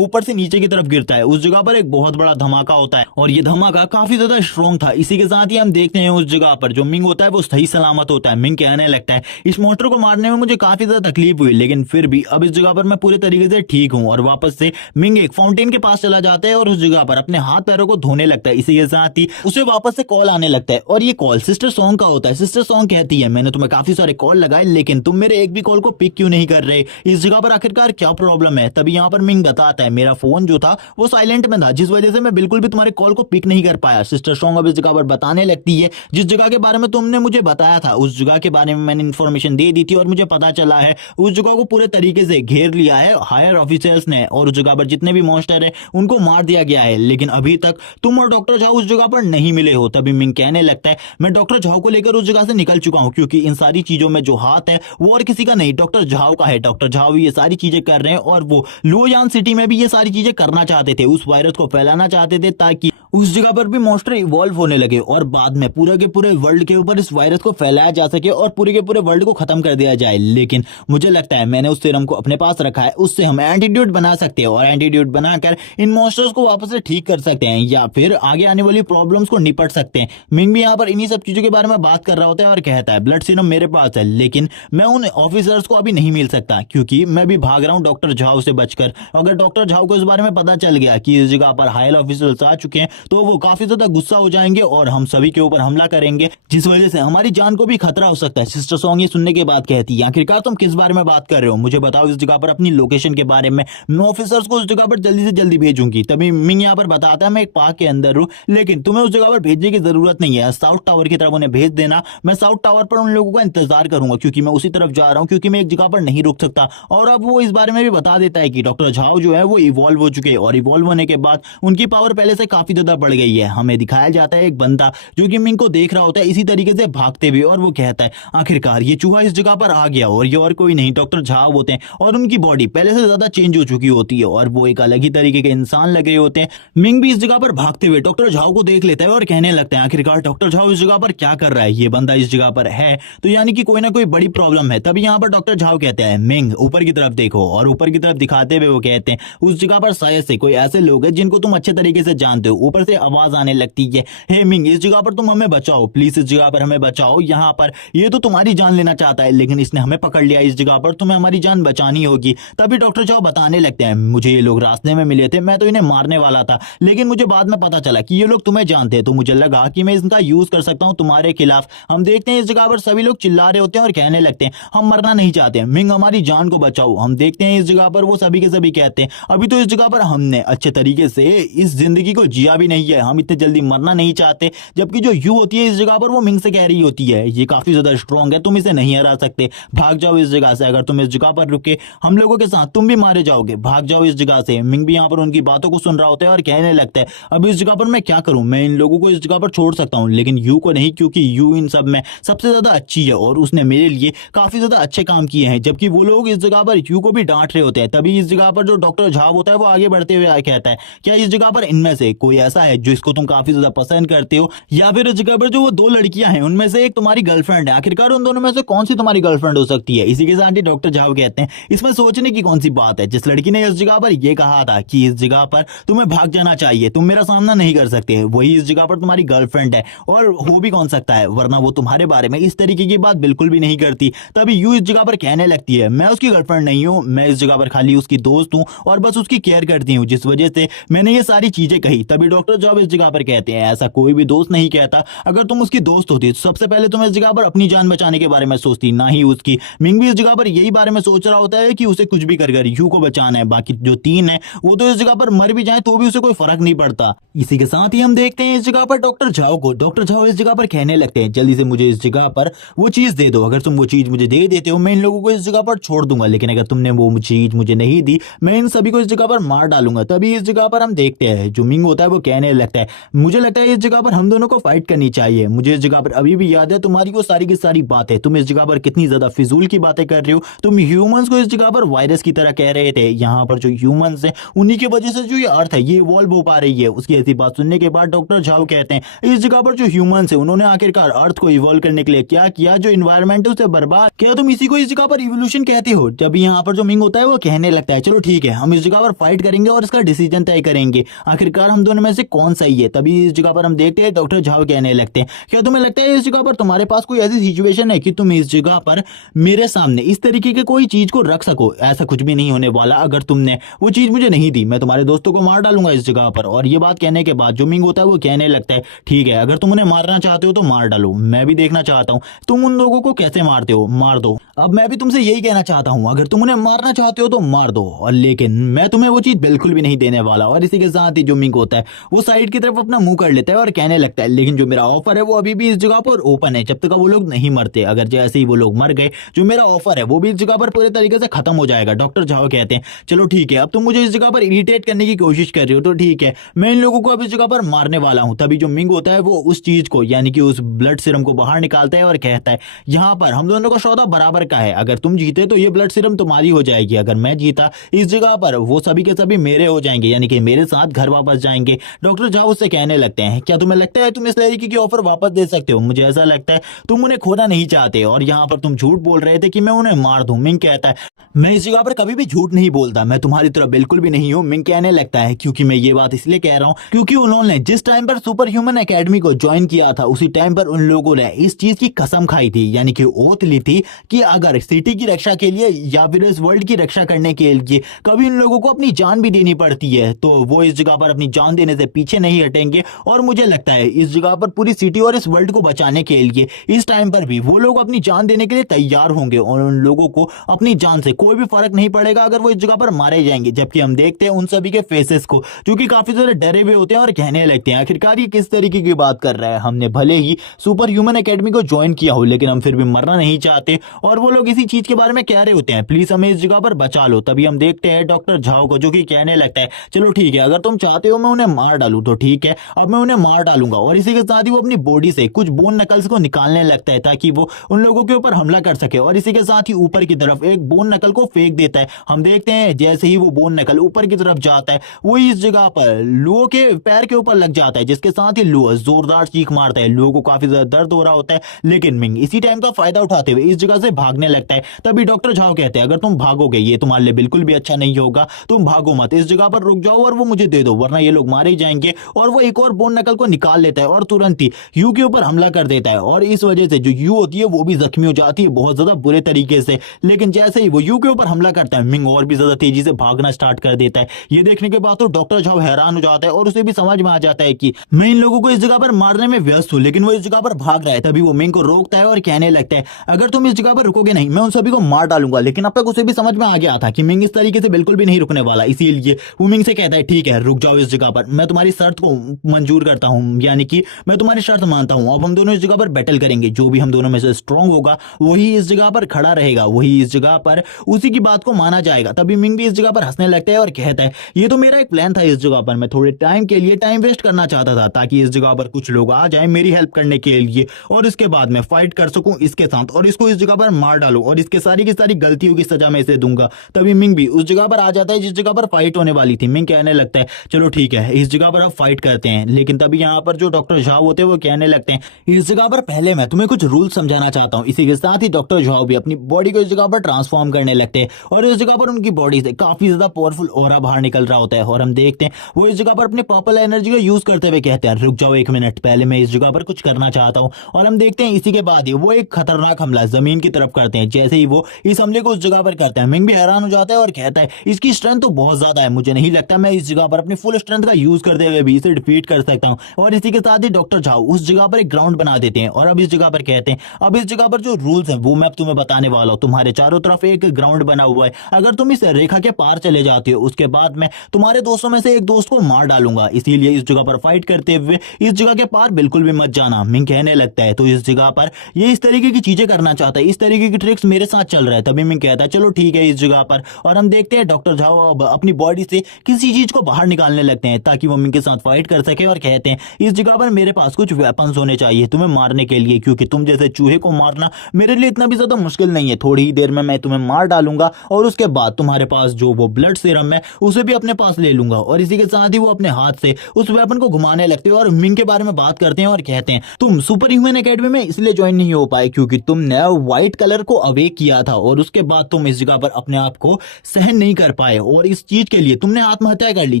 ऊपर से नीचे की तरफ गिरता है उस जगह पर एक बहुत बड़ा धमाका होता है और ये धमाका काफी ज्यादा स्ट्रॉन्ग था। इसी के साथ ही हम देखते हैं उस जगह पर जो मिंग होता है वो सही सलामत होता है। मिंग कहने लगता है इस मॉन्स्टर को मारने में मुझे काफी ज्यादा तकलीफ हुई लेकिन फिर भी अब इस जगह पर मैं पूरे तरीके से ठीक हूँ। और वापस से मिंग एक फाउंटेन के पास चला जाता है और उस जगह पर अपने हाथ पैरों को धोने लगता है। इसी के साथ ही उसे वापस से कॉल आने लगता है और ये कॉल सिस्टर सॉन्ग का होता है। सिस्टर सॉन्ग कहती है मैंने तुम्हें काफी सारे कॉल लगाए लेकिन तुम मेरे एक भी कॉल को पिक क्यों नहीं कर रहे, इस जगह पर आखिरकार क्या प्रॉब्लम है। तभी यहाँ पर मिंग बताता है मेरा फोन जो था वो साइलेंट में था जिस वजह से मैं बिल्कुल भी तुम्हारे कॉल को पिक नहीं कर पाया। सिस्टर सॉन्ग अब इस जगह पर बताने लगती है जिस जगह के बारे में तुमने मुझे बताया था उस जगह के बारे में मैंने इन्फॉर्मेशन दे दी थी और मुझे पता चला है उस जगह को पूरे तरीके से घेर लिया है हायर ऑफिसर्स ने और उस जगह पर जितने भी मॉन्स्टर है उनको मार दिया गया है लेकिन अभी तक तुम और डॉक्टर झाओ उस जगह पर नहीं मिले हो। तभी मिंग कहने लगता है मैं डॉक्टर झाओ को लेकर उस जगह से निकल चुका हूं क्योंकि इन सारी चीजों में जो हाथ है वो और किसी का नहीं डॉक्टर झाओ का है। डॉक्टर झाओ ये सारी चीजें कर रहे हैं और वो लुओयान सिटी में भी ये सारी चीजें करना चाहते थे, उस वायरस को फैलाना चाहते थे ताकि उस जगह पर भी मॉन्स्टर इवॉल्व होने लगे और बाद में पूरे के पूरे वर्ल्ड के ऊपर इस वायरस को फैलाया जा सके और पूरे के पूरे वर्ल्ड को खत्म कर दिया जाए। लेकिन मुझे लगता है मैंने उस सीरम को अपने पास रखा है, उससे हम एंटीडोट बना सकते हैं और एंटीडोट बनाकर इन मॉन्स्टर्स को वापस से ठीक कर सकते हैं या फिर आगे आने वाली प्रॉब्लम्स को निपट सकते हैं। मिंग भी यहाँ पर इन्हीं सब चीजों के बारे में बात कर रहा होता है और कहता है ब्लड सीरम मेरे पास है लेकिन मैं उन ऑफिसर्स को अभी नहीं मिल सकता क्योंकि मैं भी भाग रहा हूँ डॉक्टर झाओ से बचकर। अगर डॉक्टर झाओ को इस बारे में पता चल गया कि इस जगह पर हायर ऑफिसर्स आ चुके हैं तो वो काफी ज्यादा गुस्सा हो जाएंगे और हम सभी के ऊपर हमला करेंगे जिस वजह से हमारी जान को भी खतरा हो सकता है। सिस्टर सॉन्ग ये सुनने के बाद कहती है आखिरकार तुम किस बारे में बात कर रहे हो, मुझे बताओ इस जगह पर अपनी लोकेशन के बारे में, मैं ऑफिसर्स को उस जगह पर जल्दी से जल्दी भेजूंगी। तभी मिंग यहाँ पर बताता है मैं एक पार्क के अंदर हूँ लेकिन तुम्हें उस जगह पर भेजने की जरूरत नहीं है, साउथ टावर की तरफ उन्हें भेज देना, मैं साउथ टावर पर उन लोगों का इंतजार करूंगा क्योंकि मैं उसी तरफ जा रहा हूँ क्योंकि मैं एक जगह पर नहीं रुक सकता। और अब वो इस बारे में भी बता देता है कि डॉक्टर झाओ जो है वो इवॉल्व हो चुके हैं और इवॉल्व होने के बाद उनकी पावर पहले से काफी ज्यादा बढ़ गई है। हमें दिखाया जाता है एक बंदा जो कि मिंग को देख रहा होता है इसी तरीके से भागते हुए और वो कहता है आखिरकार ये चूहा इस जगह पर आ गया और ये और कोई नहीं डॉक्टर झाओ होते हैं और उनकी बॉडी पहले से ज्यादा चेंज हो चुकी होती है और वो एक अलग ही तरीके के इंसान लगे होते हैं। मिंग भी इस जगह पर भागते हुए डॉक्टर झाओ को देख लेता है और कहने लगता है आखिरकार डॉक्टर झाओ इस जगह पर क्या कर रहा है, ये बंदा इस जगह पर है तो यानी कि कोई ना कोई बड़ी प्रॉब्लम है। तभी यहाँ पर डॉक्टर झाओ कहते हैं मिंग ऊपर की तरफ देखो और ऊपर की तरफ दिखाते हुए वो कहते हैं उस जगह पर शायद से कोई ऐसे लोग हैं जिनको तुम अच्छे तरीके से जानते हो। ऊपर से आवाज आने लगती है हे मिंग इस जगह पर तुम हमें बचाओ प्लीज, इस जगह पर हमें बचाओ, यहाँ पर ये तो तुम्हारी जान लेना चाहता है लेकिन इसने हमें पकड़ लिया, इस जगह पर तुम्हें हमारी जान बचानी होगी। तभी डॉक्टर झाओ बताने लगते हैं मुझे ये लोग रास्ते में मिले थे, मैं तो इन्हें मारने वाला था लेकिन मुझे बाद में पता चला कि ये लोग तुम्हें जानते हैं तो मुझे लगा कि मैं इनका यूज कर सकता हूँ तुम्हारे खिलाफ। हम देखते हैं इस जगह पर सभी लोग चिल्ला रहे होते हैं और कहने लगते हैं हम मरना नहीं चाहते, मिंग हमारी जान को बचाओ। हम देखते हैं इस जगह पर वो सभी के सभी कहते हैं अभी तो इस जगह पर हमने अच्छे तरीके से इस जिंदगी को जिया भी नहीं है, हम इतने जल्दी मरना नहीं चाहते। जबकि जो यू होती है इस जगह पर वो मिंग से कह रही होती है ये काफी ज्यादा स्ट्रॉन्ग है, तुम इसे नहीं हरा सकते, भाग जाओ इस जगह से, अगर तुम इस जगह पर रुके हम लोगों के साथ तुम भी मारे जाओगे, भाग जाओ इस जगह से। मिंग भी यहाँ पर उनकी बातों को सुन रहा होता है और कहने लगता है अब इस जगह पर मैं क्या करूं, मैं इन लोगों को इस जगह पर छोड़ सकता हूं लेकिन यू को नहीं क्योंकि यू इन सब में सबसे ज्यादा अच्छी है और उसने मेरे लिए काफी ज्यादा अच्छे काम किए हैं। जबकि वो लोग इस जगह पर यू को भी डांट रहे होते हैं। तभी इस जगह पर जो डॉक्टर झाओ होता है वो आगे बढ़ते हुए कहता है क्या इस जगह पर इनमें से कोई ऐसा है जो इसको तुम काफी ज्यादा पसंद करते हो या फिर इस जगह पर जो वो दो लड़कियां हैं उनमें से एक तुम्हारी गर्लफ्रेंड है, आखिरकार उन दोनों में से कौन सी तुम्हारी गर्लफ्रेंड हो सकती है। इसी के साथ ही डॉक्टर झाओ कहते हैं इसमें सोचने की कौन सी बात है, जिस लड़की ने इस जगह पर यह कहा था कि इस जगह पर तुम्हें भाग जाना चाहिए, तुम मेरा सामना नहीं कर सकते, वही इस जगह पर तुम्हारी गर्लफ्रेंड है और हो भी कौन सकता है वरना वो तुम्हारे बारे में इस तरीके की बात बिल्कुल भी नहीं करती। तभी यू इस जगह पर कहने लगती है मैं उसकी गर्लफ्रेंड नहीं हूं, मैं इस जगह पर खाली उसकी दोस्त हूं और बस उसकी केयर करती हूं जिस वजह से मैंने ये सारी चीजें कही। तभी डॉक्टर झाओ इस जगह पर कहते हैं ऐसा कोई भी दोस्त नहीं कहता, अगर तुम उसकी दोस्त होती तो सबसे पहले तुम इस जगह पर अपनी जान बचाने के बारे में सोचती ना ही उसकी। मिंग भी इस जगह पर यही बारे में सोच रहा होता है कि उसे कुछ भी कर यू को बचाना है, बाकी जो तीन है वो तो इस जगह पर मर भी जाए तो भी उसे कोई फर्क नहीं पड़ता। इसी के साथ ही हम देखते हैं इस जगह पर डॉक्टर झाओ को, डॉक्टर झाओ इस जगह पर कहने लगते हैं जल्दी से मुझे इस जगह पर वो चीज दे दो, अगर तुम वो चीज मुझे दे देते हो मैं इन लोगों को इस जगह पर छोड़ दूंगा लेकिन अगर तुमने वो चीज मुझे नहीं दी मैं इन सभी को इस जगह पर मार डालूंगा। तभी इस जगह पर हम देखते हैं जो मिंग होता है वो कहने कहने लगता है मुझे लगता है इस जगह पर हम दोनों को फाइट करनी चाहिए। मुझे इस जगह पर अभी भी याद है तुम्हारी वो सारी की सारी बातें, तुम इस जगह पर कितनी ज्यादा फिजूल की बातें कर रहे हो। तुम ह्यूमंस को इस जगह पर वायरस की तरह कह रहे थे। यहाँ पर जो ह्यूमंस है उन्हीं की वजह से जो ये अर्थ है ये इवॉल्व हो पा रही है। उसकी ऐसी बात सुनने के बाद डॉक्टर झाओ कहते हैं इस जगह पर जो ह्यूमंस है उन्होंने आखिरकार अर्थ को इवॉल्व करने के लिए क्या किया, जो इन्वायरमेंट है उसे बर्बाद किया। तुम इसी को इस जगह पर इवोल्यूशन कहते हो। जब यहाँ पर जो मिंग होता है वो कहने लगता है चलो ठीक है हम इस जगह पर फाइट करेंगे और इसका डिसीजन तय करेंगे आखिरकार हम दोनों में से कौन सही है। तभी इस जगह पर हम देखते हैं डॉक्टर झाओ कहने लगते हैं क्या तुम्हें लगता है इस जगह पर तुम्हारे पास कोई ऐसी सिचुएशन है कि तुम इस जगह पर मेरे सामने इस तरीके के कोई चीज को रख सको। ऐसा कुछ भी नहीं होने वाला। अगर तुमने वो चीज मुझे नहीं दी मैं तुम्हारे दोस्तों को मार डालूंगा इस जगह पर। और ये बात कहने के बाद जो मिंग होता है वो कहने लगता है ठीक है अगर तुम उन्हें मारना चाहते हो तो मार डालो, मैं भी देखना चाहता हूँ तुम उन लोगों को कैसे मारते हो, मार दो। अब मैं भी तुमसे यही कहना चाहता हूँ अगर तुम उन्हें मारना चाहते हो तो मार दो, और लेकिन मैं तुम्हें वो चीज बिल्कुल भी नहीं देने वाला। और इसी के साथ ही जो मिंग होता है वो साइड की तरफ अपना मुंह कर लेता है और कहने लगता है लेकिन जो मेरा ऑफर है वो अभी भी इस जगह पर ओपन है जब तक वो लोग नहीं मरते। अगर जैसे ही वो लोग मर गए जो मेरा ऑफर है वो भी इस जगह पर पूरे तरीके से खत्म हो जाएगा। डॉक्टर झाओ कहते हैं चलो ठीक है अब तुम मुझे इस जगह पर इरिटेट करने की कोशिश कर रहे हो तो ठीक है मैं इन लोगों को अब इस जगह पर मारने वाला हूं। तभी जो मिंग होता है वो उस चीज को यानी कि उस ब्लड सीरम को बाहर निकालता है और कहता है यहाँ पर हम दोनों का सौदा बराबर का है। अगर तुम जीते तो ये ब्लड सीरम तुम्हारी हो जाएगी, अगर मैं जीता इस जगह पर वो सभी के सभी मेरे हो जाएंगे यानी कि मेरे साथ घर वापस जाएंगे। डॉक्टर झाओ उससे कहने लगते हैं क्या तुम्हें लगता है तुम इस तरीके की ऑफर वापस दे सकते हो? मुझे ऐसा लगता है तुम उन्हें खोना नहीं चाहते और यहाँ पर तुम झूठ बोल रहे थे कि मैं उन्हें मार दूं। मिंग कहता है मैं इस जगह पर कभी भी झूठ नहीं बोलता, मैं तुम्हारी तरह बिल्कुल भी नहीं हूँ। मिंग कहने लगता है क्योंकि मैं ये बात इसलिए कह रहा हूँ क्योंकि उन्होंने जिस टाइम पर सुपर ह्यूमन एकेडमी को ज्वाइन किया था उसी टाइम पर उन लोगों ने इस चीज की कसम खाई थी यानी कि ओथ ली थी कि अगर सिटी की रक्षा के लिए या फिर इस वर्ल्ड की रक्षा करने के लिए कभी उन लोगों को अपनी जान भी देनी पड़ती है तो वो इस जगह पर अपनी जान देने से पीछे नहीं हटेंगे। और मुझे लगता है इस जगह पर पूरी सिटी और इस वर्ल्ड को बचाने के लिए इस टाइम पर भी वो लोग अपनी जान देने के लिए तैयार होंगे और उन लोगों को अपनी जान से कोई भी फर्क नहीं पड़ेगा अगर वो इस जगह पर मारे जाएंगे। जबकि हम देखते हैं उन सभी के फेसेस को जो कि काफी ज्यादा डरे हुए होते हैं और कहने लगते हैं आखिरकार ये किस तरीके की बात कर रहा है, हमने भले ही सुपर ह्यूमन एकेडमी को ज्वाइन किया हो लेकिन हम फिर भी मरना नहीं चाहते। और वो लोग इसी चीज के बारे में कह रहे होते हैं प्लीज हमें इस जगह पर बचा लो। तभी हम देखते हैं डॉक्टर झाओ को जो कि कहने लगता है चलो ठीक है अगर तुम चाहते हो मैं उन्हें मार डालूं तो ठीक है अब मैं उन्हें मार डालूंगा। और इसी के साथ ही वो अपनी बॉडी से कुछ बोन नकल्स को निकालने लगता है ताकि वो उन लोगों के ऊपर हमला कर सके। और इसी के साथ ही ऊपर की तरफ एक बोन नकल को फेंक देता है। हम देखते हैं जैसे ही वो बोन नकल ऊपर की तरफ जाता है वो इस जगह पर लुओ के पैर के ऊपर लग जाता है जिसके साथ ही लुओ जोरदार चीख मारता है। लुओ को काफी ज्यादा दर्द हो रहा होता है लेकिन मिंग इसी टाइम का फायदा उठाते हुए इस जगह से भागने लगता है। तभी डॉक्टर झाओ कहते हैं अगर तुम भागोगे ये तुम्हारे लिए बिल्कुल भी अच्छा नहीं होगा, तुम भागो मत, इस जगह पर रुक जाओ और वो मुझे दे दो वरना ये लोग मारे जाएंगे। और वो एक और बोन नकल को निकाल लेता है और तुरंत ही यू के ऊपर हमला कर देता है और इस वजह से जो यू होती है वो भी जख्मी हो जाती है बहुत ज्यादा बुरे तरीके से। लेकिन जैसे ही वो यू के ऊपर हमला करता है मिंग और भी ज्यादा तेजी से भागना स्टार्ट कर देता है। ये देखने के बाद तो डॉक्टर झाओ हैरान हो जाता है और उसे भी समझ में आ जाता है कि मैं इन लोगों को इस जगह पर मारने में व्यस्त हूँ लेकिन वो इस जगह पर भाग रहा है। तभी वो मिंग को रोकता है और कहने लगता है अगर तुम इस जगह पर रुकोगे नहीं मैं उन सभी को मार डालूंगा। लेकिन अब तक उसे भी समझ में आ गया था कि मिंग इस तरीके से बिल्कुल भी नहीं रुकने वाला, इसीलिए वो मिंग से कहता है ठीक है रुक जाओ इस जगह पर, मैं तुम्हारी शर्त को मंजूर करता हूँ यानी कि मैं तुम्हारी शर्त मानता हूँ। अब हम दोनों इस जगह पर बैटल करेंगे, जो भी हम दोनों में से स्ट्रांग होगा वही इस जगह पर खड़ा रहेगा, वही इस जगह पर उसी की बात को माना जाएगा। तभी मिंग भी इस जगह पर हंसने लगता है और कहता है ये तो मेरा एक प्लान था, इस जगह पर मैं थोड़े टाइम के लिए टाइम वेस्ट करना चाहता था ताकि इस जगह पर कुछ लोग आ जाए मेरी हेल्प करने के लिए और इसके बाद मैं फाइट कर सकूं इसके साथ और इसको इस जगह पर मार डालूं और इसके सारी की सारी गलतियों की सजा मैं इसे दूंगा। तभी मिंग भी उस जगह पर आ जाता है जिस जगह पर फाइट होने वाली थी। मिंग कहने लगता है चलो ठीक है इस जगह पर अब फाइट करते हैं। लेकिन तभी यहाँ पर जो डॉक्टर झाओ होते हैं वो कहने लगते हैं इस जगह पर पहले मैं तुम्हें कुछ रूल समझाना चाहता हूँ। इसी के साथ ही डॉक्टर झाओ भी अपनी बॉडी को इस जगह पर ट्रांसफॉर्म करने लगते हैं और इस जगह पर उनकी बॉडी से काफी ज्यादा पावरफुल ऑरा बाहर निकल रहा होता है। और हम देखते हैं वो इस जगह पर अपनी पर्पल एनर्जी का यूज करते हुए कहते हैं रुक जाओ एक मिनट, पहले मैं इस जगह पर कुछ करना चाहता हूँ। और हम देखते हैं इसी के बाद ही वो एक खतरनाक हमला जमीन की तरफ करते हैं। जैसे ही वो इस हमले को उस जगह पर करते हैं मिंग भी हैरान हो जाता है और कहता है इसकी स्ट्रेंथ तो बहुत ज्यादा है, मुझे नहीं लगता मैं इस जगह पर अपनी फुल स्ट्रेंथ का यूज करते हुए भी इसे डिफीट कर सकता हूँ। और इसी के साथ ही डॉक्टर झाओ उस जगह पर एक ग्राउंड बना देते हैं और अब इस जगह पर कहते हैं अब इस जगह पर जो रूल्स हैं वो मैं अब तुम्हें बताने वाला हूँ। तुम्हारे चारों तरफ एक ग्राउंड बना हुआ है, अगर तुम इस रेखा के पार चले जाते हो उसके बाद मैं तुम्हारे दोस्तों में से एक दोस्त को मार डालूंगा, इसीलिए इस जगह पर फाइट करते हुए इस जगह के पार बिल्कुल भी मत जाना। मिंग कहने लगता है तो इस जगह पर ये इस तरीके की चीजें करना चाहता है, इस तरीके की ट्रिक्स मेरे साथ चल रहा है। तभी मिंग कहता है चलो ठीक है इस जगह पर। और हम देखते हैं डॉक्टर झाओ अपनी बॉडी से किसी चीज को बाहर निकालने लगते हैं ताकि वो मिंग के साथ फाइट कर सके और कहते हैं इस जगह पर मेरे पास कुछ वेपन्स होने चाहिए तुम्हें मारने के लिए, क्योंकि तुम जैसे चूहे को मारना मेरे लिए इतना भी ज्यादा मुश्किल नहीं है। थोड़ी ही देर में मैं तुम्हें मार डालूंगा और उसके बाद तुम्हारे पास जो वो ब्लड सीरम है उसे भी अपने पास ले लूंगा। और इसी के साथ ही वो अपने हाथ से उस वेपन को घुमाने लगते हैं और मिंग के बारे में बात करते हैं और कहते हैं तुम सुपर ह्यूमन एकेडमी में इसलिए ज्वाइन नहीं हो पाए क्योंकि तुमने व्हाइट कलर को अवेक किया था और उसके बाद तुम इस जगह पर अपने आप को सहन नहीं कर पाए और इस चीज के लिए तुमने आत्महत्या कर ली,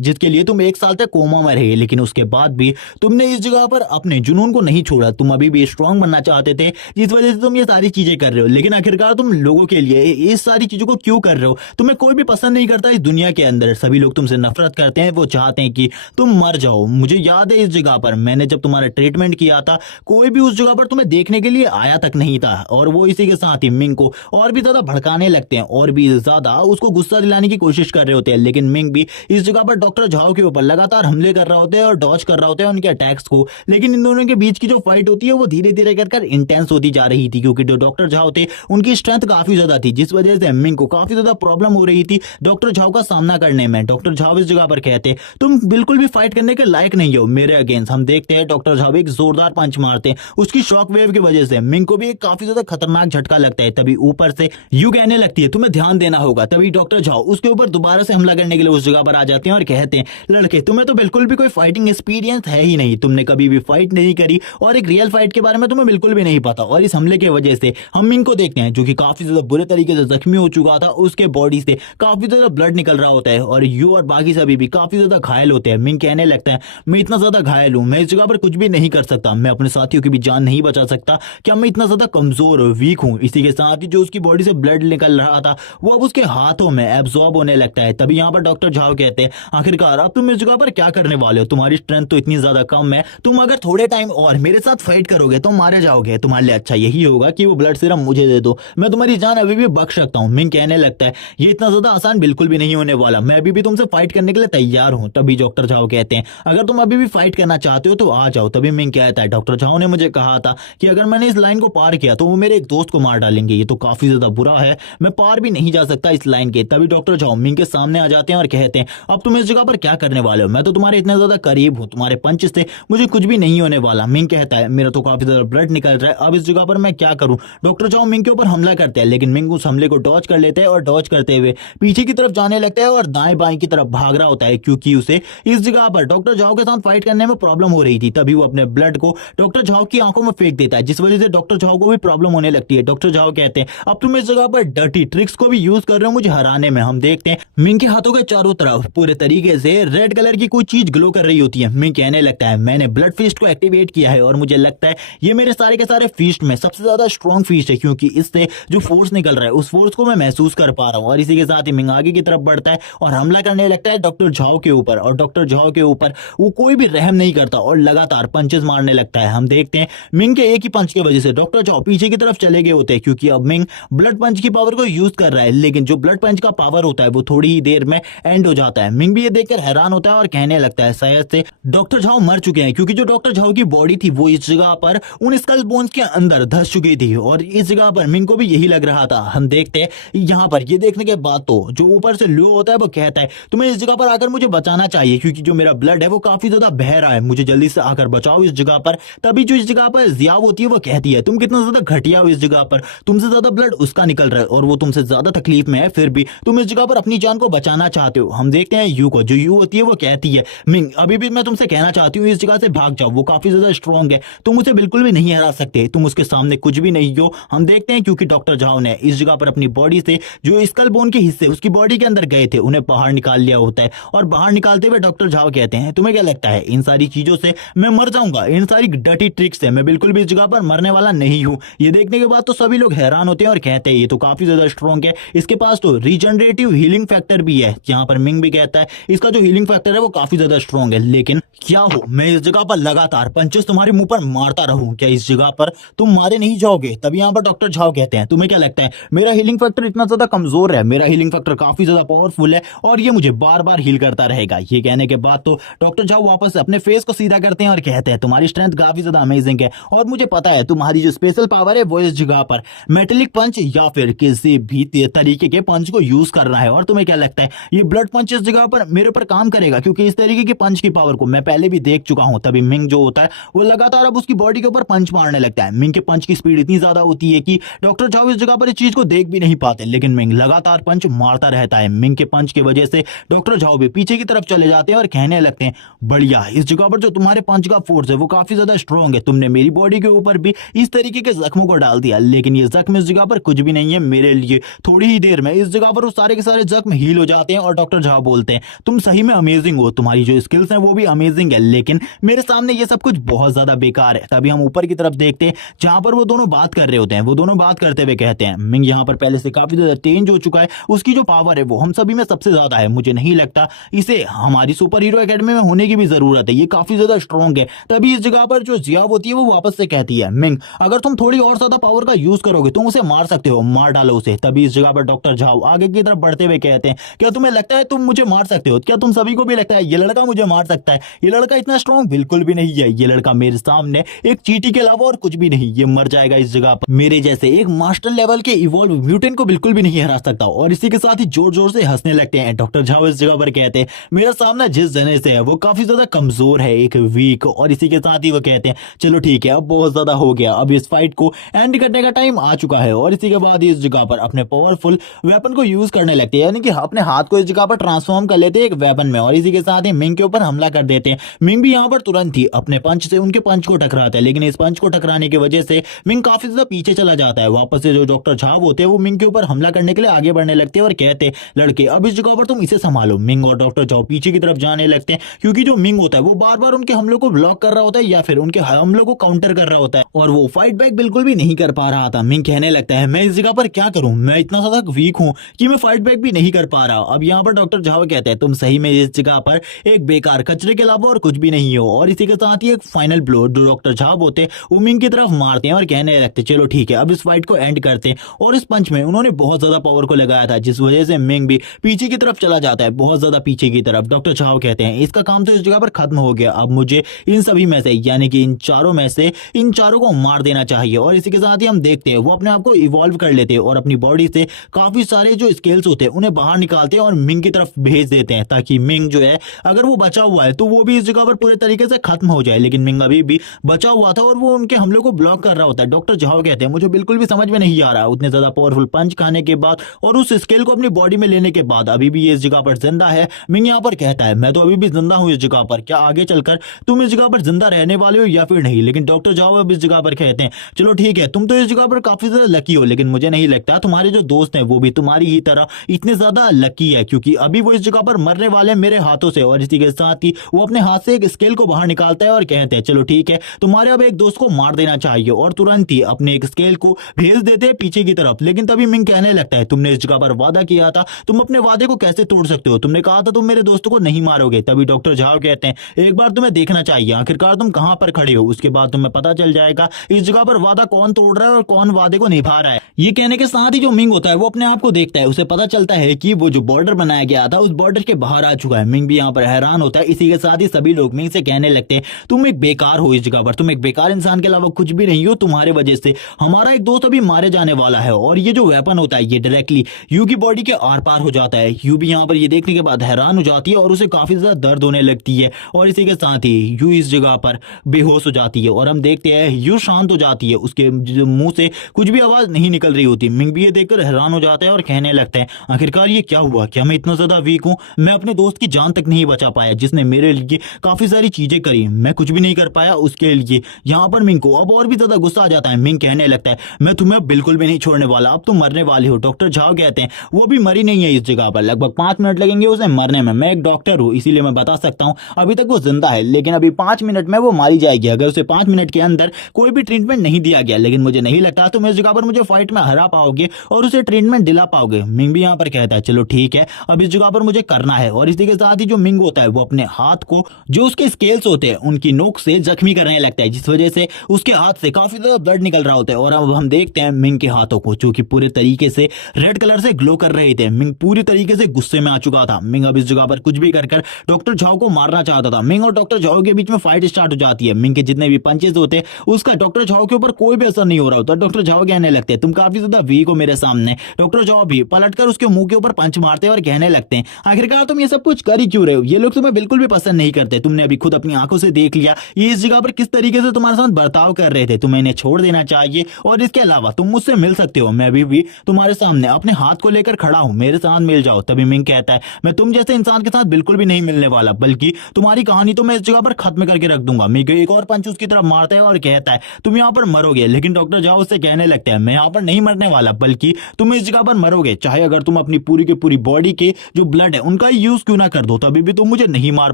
जिसके लिए तुम 1 साल तक कोमा में रहे। लेकिन उसके बाद भी तुमने इस जगह पर अपने जुनून को नहीं छोड़ा, तुम अभी भी स्ट्रांग बनना चाहते थे जिस वजह से तुम ये सारी चीजें कर रहे हो। लेकिन आखिरकार तुम लोगों के लिए इस सारी चीजों को क्यों कर रहे हो? तुम्हें कोई भी पसंद नहीं करता इस दुनिया के अंदर, सभी लोग तुमसे नफरत करते हैं, वो चाहते हैं कि तुम मर जाओ। मुझे याद है इस जगह पर मैंने जब तुम्हारा ट्रीटमेंट किया था कोई भी उस जगह पर तुम्हें देखने के लिए आया तक नहीं था। और वो इसी के साथ ही मिंग को और भी ज्यादा भड़काने लगते हैं और भी ज्यादा उसको गुस्सा दिलाने की कोशिश कर रहे होते हैं। लेकिन मिंग भी इस जगह पर डॉक्टर झाओ के ऊपर लगातार हमले कर रहा होता है और डॉज कर रहा होता है उनके अटैक्स को। लेकिन इन दोनों के बीच की जो फाइट होती है वो धीरे धीरे कर इंटेंस होती जा रही थी, क्योंकि जो डॉक्टर झाओ थे उनकी स्ट्रेंथ काफी ज्यादा थी, जिस वजह से मिंग को काफी ज्यादा प्रॉब्लम हो रही थी डॉक्टर झाओ का सामना करने में। डॉक्टर झाओ इस जगह पर कहते तुम बिल्कुल भी फाइट करने के लायक नहीं हो मेरे अगेंस्ट। हम देखते हैं डॉक्टर झाओ एक जोरदार पंच मारते हैं, उसकी शॉक वेव की वजह से मिंग को भी एक काफी ज्यादा खतरनाक झटका लगता है। तभी ऊपर से यू कहने लगती है तुम्हें ध्यान देना होगा। तभी डॉक्टर झाओ उसके ऊपर दोबारा से हमला करने के लिए उस जगह पर आ जाते हैं और कहते हैं लड़के तुम्हें तो बिल्कुल भी कोई फाइटिंग एक्सपीरियंस है ही नहीं, तुमने कभी भी फाइट नहीं करी और एक रियल फाइट के बारे में तुम्हें बिल्कुल भी नहीं पता। और इस हमले की वजह से हम मिंग को देखते हैं जो कि काफी ज्यादा बुरे तरीके से जख्मी हो चुका था, उसके बॉडी से काफी ज्यादा ब्लड निकल रहा होता है और यू और बाकी सभी भी काफी ज्यादा घायल होते हैं। मिंग कहने लगता है मैं इतना ज्यादा घायल हूं, मैं इस जगह पर कुछ भी नहीं कर सकता, मैं अपने साथियों की भी जान नहीं बचा सकता, क्या मैं इतना ज्यादा कमजोर वीक हूं। इसी के साथ ही जो उसकी बॉडी से ब्लड निकल रहा था वो अब उसके हाथों में एब्जॉर्ब होने लगता है। तभी यहाँ पर डॉक्टर झाओ कहते हैं आखिरकार अब तुम इस जगह पर क्या करने वाले हो, तुम्हारी स्ट्रेंथ तो इतनी ज्यादा कम है, तुम अगर थोड़े टाइम और मेरे साथ फाइट करोगे तो मारे जाओगे, तुम्हारे लिए अच्छा यही होगा कि वो ब्लड सीरम मुझे दे दो, मैं तुम्हारी जान अभी भी बख्श सकता हूँ। मिंग कहने लगता है ये इतना ज्यादा आसान बिल्कुल भी नहीं होने वाला, मैं अभी भी तुमसे फाइट करने के लिए तैयार हूं। तभी डॉक्टर झाओ कहते हैं अगर तुम अभी भी फाइट करना चाहते हो तो आ जाओ। तभी मिंग कहता है डॉक्टर झाओ ने मुझे कहा था कि अगर मैंने इस लाइन को पार किया तो वो मेरे एक दोस्त को मार डालेंगे, ये तो काफी ज्यादा बुरा है, मैं पार भी नहीं जा सकता इस लाइन के। तभी डॉक्टर झाओ मिंग के सामने आ जाते हैं और कहते हैं अब तुम इस जगह पर क्या करने वाले हो, मैं तो तुम्हारे इतने ज्यादा करीब हूं, तुम्हारे पंच से मुझे कुछ भी नहीं होने वाला। मिंग कहता है मेरा तो काफी ज्यादा ब्लड निकल रहा है, अब इस जगह पर मैं क्या करूं। डॉक्टर झाओ मिंग के ऊपर हमला करते हैं लेकिन मिंग उस हमले को डॉज कर लेते हैं और डॉज करते हुए पीछे की तरफ जाने लगता है और दाएं बाएं की तरफ भाग रहा होता है, क्योंकि उसे इस जगह पर डॉक्टर झाओ के साथ फाइट करने में प्रॉब्लम हो रही थी। तभी वो अपने ब्लड को डॉक्टर झाओ की आंखों में फेंक देता है, जिस वजह से डॉक्टर झाओ को भी प्रॉब्लम होने लगती है। डॉक्टर झाओ कहते हैं अब तुम इस जगह पर डर्टी ट्रिक्स को भी यूज कर रहे हो मुझे हराने में। हम देखते हैं मिंग के हाथों के चारों तरफ पूरे तरीके से रेड कलर की कोई चीज ग्लो कर रही होती है। मिंग कहने लगता है मैंने ब्लड फीस्ट को एक्टिवेट किया है और मुझे लगता है ये मेरे सारे के सारे फीस्ट में सबसे ज्यादा स्ट्रॉन्ग फीस्ट है, क्योंकि इससे जो फोर्स निकल रहा है उस फोर्स को मैं महसूस कर पा रहा हूँ। और इसी के साथ ही मिंग आगे की तरफ बढ़ता है और हमला करने लगता है डॉक्टर झाओ के ऊपर। और डॉक्टर झाओ के ऊपर वो कोई भी रहम नहीं करता और लगातार पंचेस मारने लगता है। हम देखते हैं मिंग के एक ही पंच की वजह से डॉक्टर झाओ पीछे की तरफ चले गए होते हैं, क्योंकि अब मिंग ब्लड पंच की पावर को यूज कर रहा है। लेकिन जो ब्लड पंच का पावर होता है वो थोड़ी ही देर में एंड हो जाता है। मिंग भी ये देखकर हैरान होता है और कहने लगता है शायद से डॉक्टर झाओ मर चुके हैं, क्योंकि जो डॉक्टर झाओ की बॉडी थी वो इस जगह पर उन स्कल बोन्स के अंदर धंस चुकी थी और इस जगह पर मिंग को भी यही लग रहा था। हम देखते हैं यहाँ पर ये देखने के बाद तो जो ऊपर से ल्यू होता है वो कहता है तुम्हें इस जगह पर आकर मुझे बचाना चाहिए, क्योंकि जो मेरा ब्लड है वो काफी ज्यादा बह रहा है, मुझे जल्दी से आकर बचाओ इस जगह पर। तभी जो इस जगह पर जियाव होती है वो कहती है तुम कितना ज्यादा घटिया हो इस जगह पर, तुमसे ज्यादा ब्लड उसका निकल रहा है और वो तुमसे ज्यादा तकलीफ में है, फिर भी तुम इस जगह पर अपनी जान को बचाना चाहते हो। हम देखते हैं यू को, जो यू होती है वो कहती है मिंग अभी भी मैं तुमसे कहना चाहती हूँ इस जगह से भाग जाओ, वो काफी ज्यादा स्ट्रॉन्ग है, तुम उसे बिल्कुल भी नहीं हरा सकते, तुम उसके सामने कुछ भी नहीं हो। हम देखते हैं क्योंकि डॉक्टर झाओ ने इस जगह पर अपनी बॉडी से जो स्कल बोन के हिस्से उसकी बॉडी के अंदर गए थे उन्हें बाहर निकाल लिया होता है। और बाहर निकालते हुए डॉक्टर झाओ कहते हैं तुम्हें क्या लगता है इन सारी चीजों से मैं मर जाऊंगा, इन सारी डर्टी ट्रिक्स से मैं बिल्कुल भी इस जगह पर मरने वाला नहीं हूं। ये देखने के बाद तो सभी लोग हैरान होते हैं और कहते हैं ये तो काफी ज्यादा स्ट्रॉन्ग है, इसके पास तो रीजनरेटिव हीलिंग फैक्टर भी है। यहाँ पर मिंग भी कहता है इसका जो हीलिंग फैक्टर है वो काफी ज्यादा स्ट्रॉन्ग है, लेकिन क्या हो मैं इस जगह पर लगातार पंचेस तुम्हारे मुंह पर मारता रहूं, क्या इस जगह पर तुम मारे नहीं जाओगे। तभी यहाँ पर डॉक्टर झाओ कहते हैं तुम्हें क्या लगता है मेरा हीलिंग फैक्टर इतना ज्यादा कमजोर है, मेरा हीलिंग फैक्टर काफी ज्यादा पावरफुल है और ये मुझे बार बार हील करता रहेगा। ये कहने के बाद तो डॉक्टर झाओ वापस अपने फेस को सीधा करते हैं और कहते हैं तुम्हारी स्ट्रेंथ काफी ज्यादा अमेजिंग है और मुझे पता है तुम्हारी जो स्पेशल पावर है वो इस जगह पर मेटेलिक पंच या फिर किसी भी तरीके के पंच को यूज करना है। और तुम्हें क्या लगता है ये ब्लड पंच इस जगह पर मेरे ऊपर काम करेगा, क्योंकि इस तरीके तरीके की पंच की पावर को मैं पहले भी देख चुका हूँ। तभी मिंग जो होता है वो लगातार अब उसकी बॉडी के ऊपर पंच मारने लगता है। मिंग के पंच की स्पीड इतनी ज्यादा होती है कि डॉक्टर झाओ इस जगह पर इस चीज को देख भी नहीं पाते, लेकिन मिंग लगातार पंच मारता रहता है। मिंग के पंच की वजह से डॉक्टर झाओ भी पीछे की तरफ चले जाते हैं और कहने लगते हैं, बढ़िया, इस जगह पर जो तुम्हारे पंच का फोर्स है वो काफी ज्यादा स्ट्रॉन्ग है। तुमने मेरी बॉडी के ऊपर भी इस तरीके के जख्मों को डाल दिया, लेकिन ये जख्म इस जगह पर कुछ भी नहीं है मेरे लिए। थोड़ी ही देर में इस जगह पर वो सारे के सारे जख्म हील हो जाते हैं और डॉक्टर झाओ बोलते हैं, तुम सही में अमेजिंग हो, तुम्हारी जो स्किल्स हैं वो भी अमेजिंग है, लेकिन मेरे सामने ये सब कुछ बहुत ज्यादा बेकार है। तभी हम ऊपर की तरफ देखते हैं जहां पर वो दोनों बात कर रहे होते हैं। वो दोनों बात करते हुए कहते हैं, मिंग यहाँ पर पहले से काफी ज्यादा चेंज हो चुका है, उसकी जो पावर है वो हम सभी में सबसे ज्यादा है। मुझे नहीं लगता इसे हमारी सुपर हीरो एकेडमी में होने की भी जरूरत है, ये काफी ज्यादा स्ट्रॉन्ग है। तभी इस जगह पर जो जिया होती है वो वापस से कहती है, मिंग अगर तुम थोड़ी और ज्यादा पावर का यूज करोगे तुम उसे मार सकते हो, मार डालो उसे। तभी इस जगह पर डॉक्टर झाओ आगे की तरफ बढ़ते हुए कहते हैं, क्या तुम्हें लगता है तुम मुझे मार सकते हो? क्या तुम सभी को भी लगता है ये लड़का मुझे मार सकता है? ये लड़का इतना स्ट्रॉन्ग बिल्कुल भी नहीं है। ये लड़का मेरे सामने एक चींटी के अलावा और कुछ भी नहीं, ये मर जाएगा इस जगह पर। मेरे जैसे एक मास्टर लेवल के इवॉल्व म्यूटेंट को बिल्कुल भी नहीं हरा सकता। और इसी के साथ ही जोर जोर से हंसने लगते हैं। डॉक्टर झाओ इस जगह पर कहते हैं, मेरा सामना जिस जने से है वो काफी ज्यादा कमजोर है, एक वीक। और इसी के साथ ही वो कहते हैं, चलो ठीक है, अब बहुत ज्यादा हो गया, अब इस फाइट को एंड करने का टाइम आ चुका है। और इसी के बाद इस जगह पर अपने पावरफुल वेपन को यूज करने लगते हैं, यानी कि अपने हाथ को इस जगह पर ट्रांसफॉर्म कर लेते हैं एक वेपन में। और इसी के साथ ही मिंग के ऊपर हमला कर देते हैं। मिंग भी यहाँ पर तुरंत ही अपने पंच से उनके पंच को टकराता है, लेकिन इस पंच को टकराने की वजह से मिंग काफी ज्यादा पीछे चला जाता है। वापस से जो डॉक्टर झाओ होते हैं वो मिंग के ऊपर हमला करने के लिए आगे बढ़ने लगते हैं और कहते हैं, लड़के अब इस जगह पर तुम इसे संभालो। मिंग और डॉक्टर झाओ पीछे की तरफ जाने लगते हैं, क्योंकि जो मिंग होता है वो बार बार उनके हमलों को ब्लॉक कर रहा होता है या फिर उनके हमलों को काउंटर कर रहा होता है, और वो फाइट बैक बिल्कुल भी नहीं कर पा रहा था। मिंग कहने लगता है, मैं इस जगह पर क्या करूं, मैं इतना ज्यादा वीक हूं कि मैं फाइट बैक भी नहीं कर पा रहा। अब यहाँ पर डॉक्टर झाओ कहते हैं, तुम सही में इस जगह पर एक बेकार कचरे के अलावा और कुछ भी नहीं हो। और इसी के साथ ही एक फाइनल ब्लो जो डॉक्टर झाओ होते वो मिंग की तरफ मारते हैं और कहने लगते, चलो ठीक है, अब इस फाइट को एंड करते हैं। और इस पंच में उन्होंने बहुत ज्यादा पावर को लगाया था, जिस वजह से मिंग भी पीछे की तरफ चला जाता है, बहुत ज्यादा पीछे की तरफ। डॉक्टर झाओ कहते हैं, इसका काम तो इस जगह पर खत्म हो गया, अब मुझे इन सभी में से यानी कि इन चारों में से इन चारों को मार देना चाहिए। और इसी के साथ ही हम देखते हैं वो अपने आप को इवॉल्व कर लेते हैं और अपनी बॉडी से काफी सारे जो स्केल्स होते हैं उन्हें बाहर निकालते हैं और मिंग की तरफ भेज देते हैं, ताकि मिंग जो है अगर वो बचा हुआ है तो वो भी इस जगह पर पूरे तरीके से खत्म हो जाए। लेकिन मिंग अभी भी बचा हुआ था और वो उनके हमलों को ब्लॉक कर रहा होता है। डॉक्टर झाओ कहते हैं, मुझे बिल्कुल भी समझ में नहीं आ रहा, उतने ज्यादा पावरफुल पंच खाने के बाद और उस स्केल को अपनी बॉडी में लेने के बाद अभी भी ये इस जगह पर जिंदा है। मिंग यहाँ पर कहता है, मैं तो अभी भी जिंदा हूँ इस जगह पर, क्या आगे चलकर तुम इस जगह पर जिंदा रहने वाले हो या फिर नहीं? लेकिन डॉक्टर झाओ अब इस जगह पर कहते हैं, चलो ठीक है, तुम तो इस जगह पर काफी ज्यादा लकी हो, लेकिन मुझे नहीं लगता तुम्हारे जो दोस्त हैं वो भी तुम्हारी ही तरह इतने ज्यादा लकी है, क्योंकि अभी वो इस जगह पर मरने वाले मेरे हाथों से। और इसी के साथ ही वो अपने हाथ से एक स्केल को बाहर निकालता है और कहते हैं, चलो ठीक है, तुम्हारे अब एक दोस्त को मार देना चाहिए। और तुरंत ही अपने एक स्केल को भेज देते हैं पीछे की तरफ। लेकिन तभी मिंग कहने लगता है, तुमने इस जगह पर वादा किया था, तुम अपने वादे को कैसे तोड़ सकते हो? तुमने कहा था तुम मेरे दोस्तों को नहीं मारोगे। तभी डॉक्टर झाओ कहते हैं, एक बार तुम्हें देखना चाहिए आखिरकार तुम कहां पर खड़े हो, उसके बाद तुम्हें पता चल जाएगा इस जगह पर वादा कौन तोड़ रहा है और कौन वादे को निभा रहा है। ये कहने के साथ ही जो मिंग होता है वो अपने आप को देखता है, उसे पता चलता है कि वो जो बॉर्डर बनाया गया था उस बॉर्डर के बाहर आ चुका है। मिंग भी यहाँ पर हैरान होता है। इसी के साथ ही सभी लोग मिंग से कहने लगते हैं, तुम एक बेकार हो इस जगह पर, तुम एक बेकार इंसान के अलावा कुछ भी नहीं हो, तुम्हारे वजह से हमारा एक दोस्त अभी मारे जाने वाला है। और ये जो वेपन होता है ये डायरेक्टली यू की बॉडी के आर पार हो जाता है। यू भी यहाँ पर ये देखने के बाद हैरान हो जाती है और उसे काफी ज्यादा दर्द होने लगती है। और इसी के साथ ही यू इस जगह पर बेहोश हो जाती है और हम देखते हैं यू शांत हो जाती है, उसके मुंह से कुछ भी आवाज नहीं निकल रही होती। मिंग भी ये देखकर हैरान हो जाता है और कहने लगता है, आखिरकार ये क्या हुआ, क्या मैं इतना ज्यादा वीक हूँ? मैं अपने दोस्त की जान तक नहीं बचा पाया जिसने मेरे लिए काफी सारी चीजें करी, मैं कुछ भी नहीं कर पाया उसके लिए। यहाँ पर मिंग को अब और भी ज्यादा गुस्सा आ जाता है। मिंग कहने लगता है, मैं तुम्हें बिल्कुल भी नहीं छोड़ने वाला, अब तुम मरने वाले हो। डॉक्टर झाओ कहते हैं, वो भी मरी नहीं है इस जगह पर, लगभग 5 मिनट लगेंगे उसे मरने में। मैं एक डॉक्टर हूँ इसीलिए मैं बता सकता हूँ अभी तक वो जिंदा है, लेकिन अभी 5 मिनट में वो मारी जाएगी अगर उसे 5 मिनट के अंदर कोई भी ट्रीटमेंट नहीं दिया गया। लेकिन मुझे नहीं लगता तुम इस जगह पर मुझे फाइट में हरा पाओगे और उसे ट्रीटमेंट दिला पाओगे। मिंग भी यहाँ पर कहता है, चलो ठीक है, अब इस जगह पर मुझे करना है। और इसी के साथ ही जो मिंग होता है वो अपने हाथ को जो उसके स्केल्स होते हैं उनकी नोक से जख्मी करने लगता है, जिस वजह से उसके हाथ से काफी ज्यादा ब्लड निकल रहा होता है। और अब हम देखते हैं मिंग के हाथों को जो कि पूरे तरीके से रेड कलर से ग्लो कर रहे थे। मिंग पूरी तरीके से गुस्से में आ चुका था। मिंग अब इस जगह पर कुछ भी कर डॉक्टर झाओ को मारना चाहता था। मिंग और डॉक्टर झाओ के बीच में फाइट स्टार्ट हो जाती है। मिंग के जितने भी पंचेस होते हैं उसका डॉक्टर झाओ के ऊपर कोई भी असर नहीं हो रहा होता। डॉक्टर झाओ कहने लगते हैं, तुम काफी ज्यादा वीक हो मेरे सामने। डॉक्टर झाओ भी पलटकर उसके मुंह के ऊपर पंच मारते हैं और कहने लगते हैं, आखिरकार तुम ये सब कुछ कर ही क्यों रहे हो? ये लोग तुम्हें बिल्कुल भी पसंद नहीं करते। तुमने अभी खुद अपनी आंखों से देख लिया ये इस जगह पर किस तरीके से तुम्हारे साथ बर्ताव कर रहे थे। तुम्हें इन्हें छोड़ देना चाहिए और इसके अलावा तुम मुझसे मिल सकते हो। मैं अभी भी तुम्हारे सामने अपने हाथ को लेकर खड़ा हूँ, मेरे साथ मिल जाओ। तभी मिंग कहता है मैं तुम जैसे इंसान के साथ बिल्कुल भी नहीं मिलने वाला, बल्कि तुम्हारी कहानी तो मैं इस जगह पर खत्म करके रख दूंगा। मिंग एक और पंच उसकी तरफ मारता है और कहता है तुम यहाँ पर मरोगे। लेकिन डॉक्टर झाओ उससे कहने लगता है मैं यहाँ पर नहीं मरने वाला, बल्कि तुम इस जगह पर मरोगे, चाहे अगर तुम अपनी पूरी की पूरी बॉडी के जो ब्लड है उनका यूज क्यों ना कर दो, तभी भी तुम मुझे नहीं मार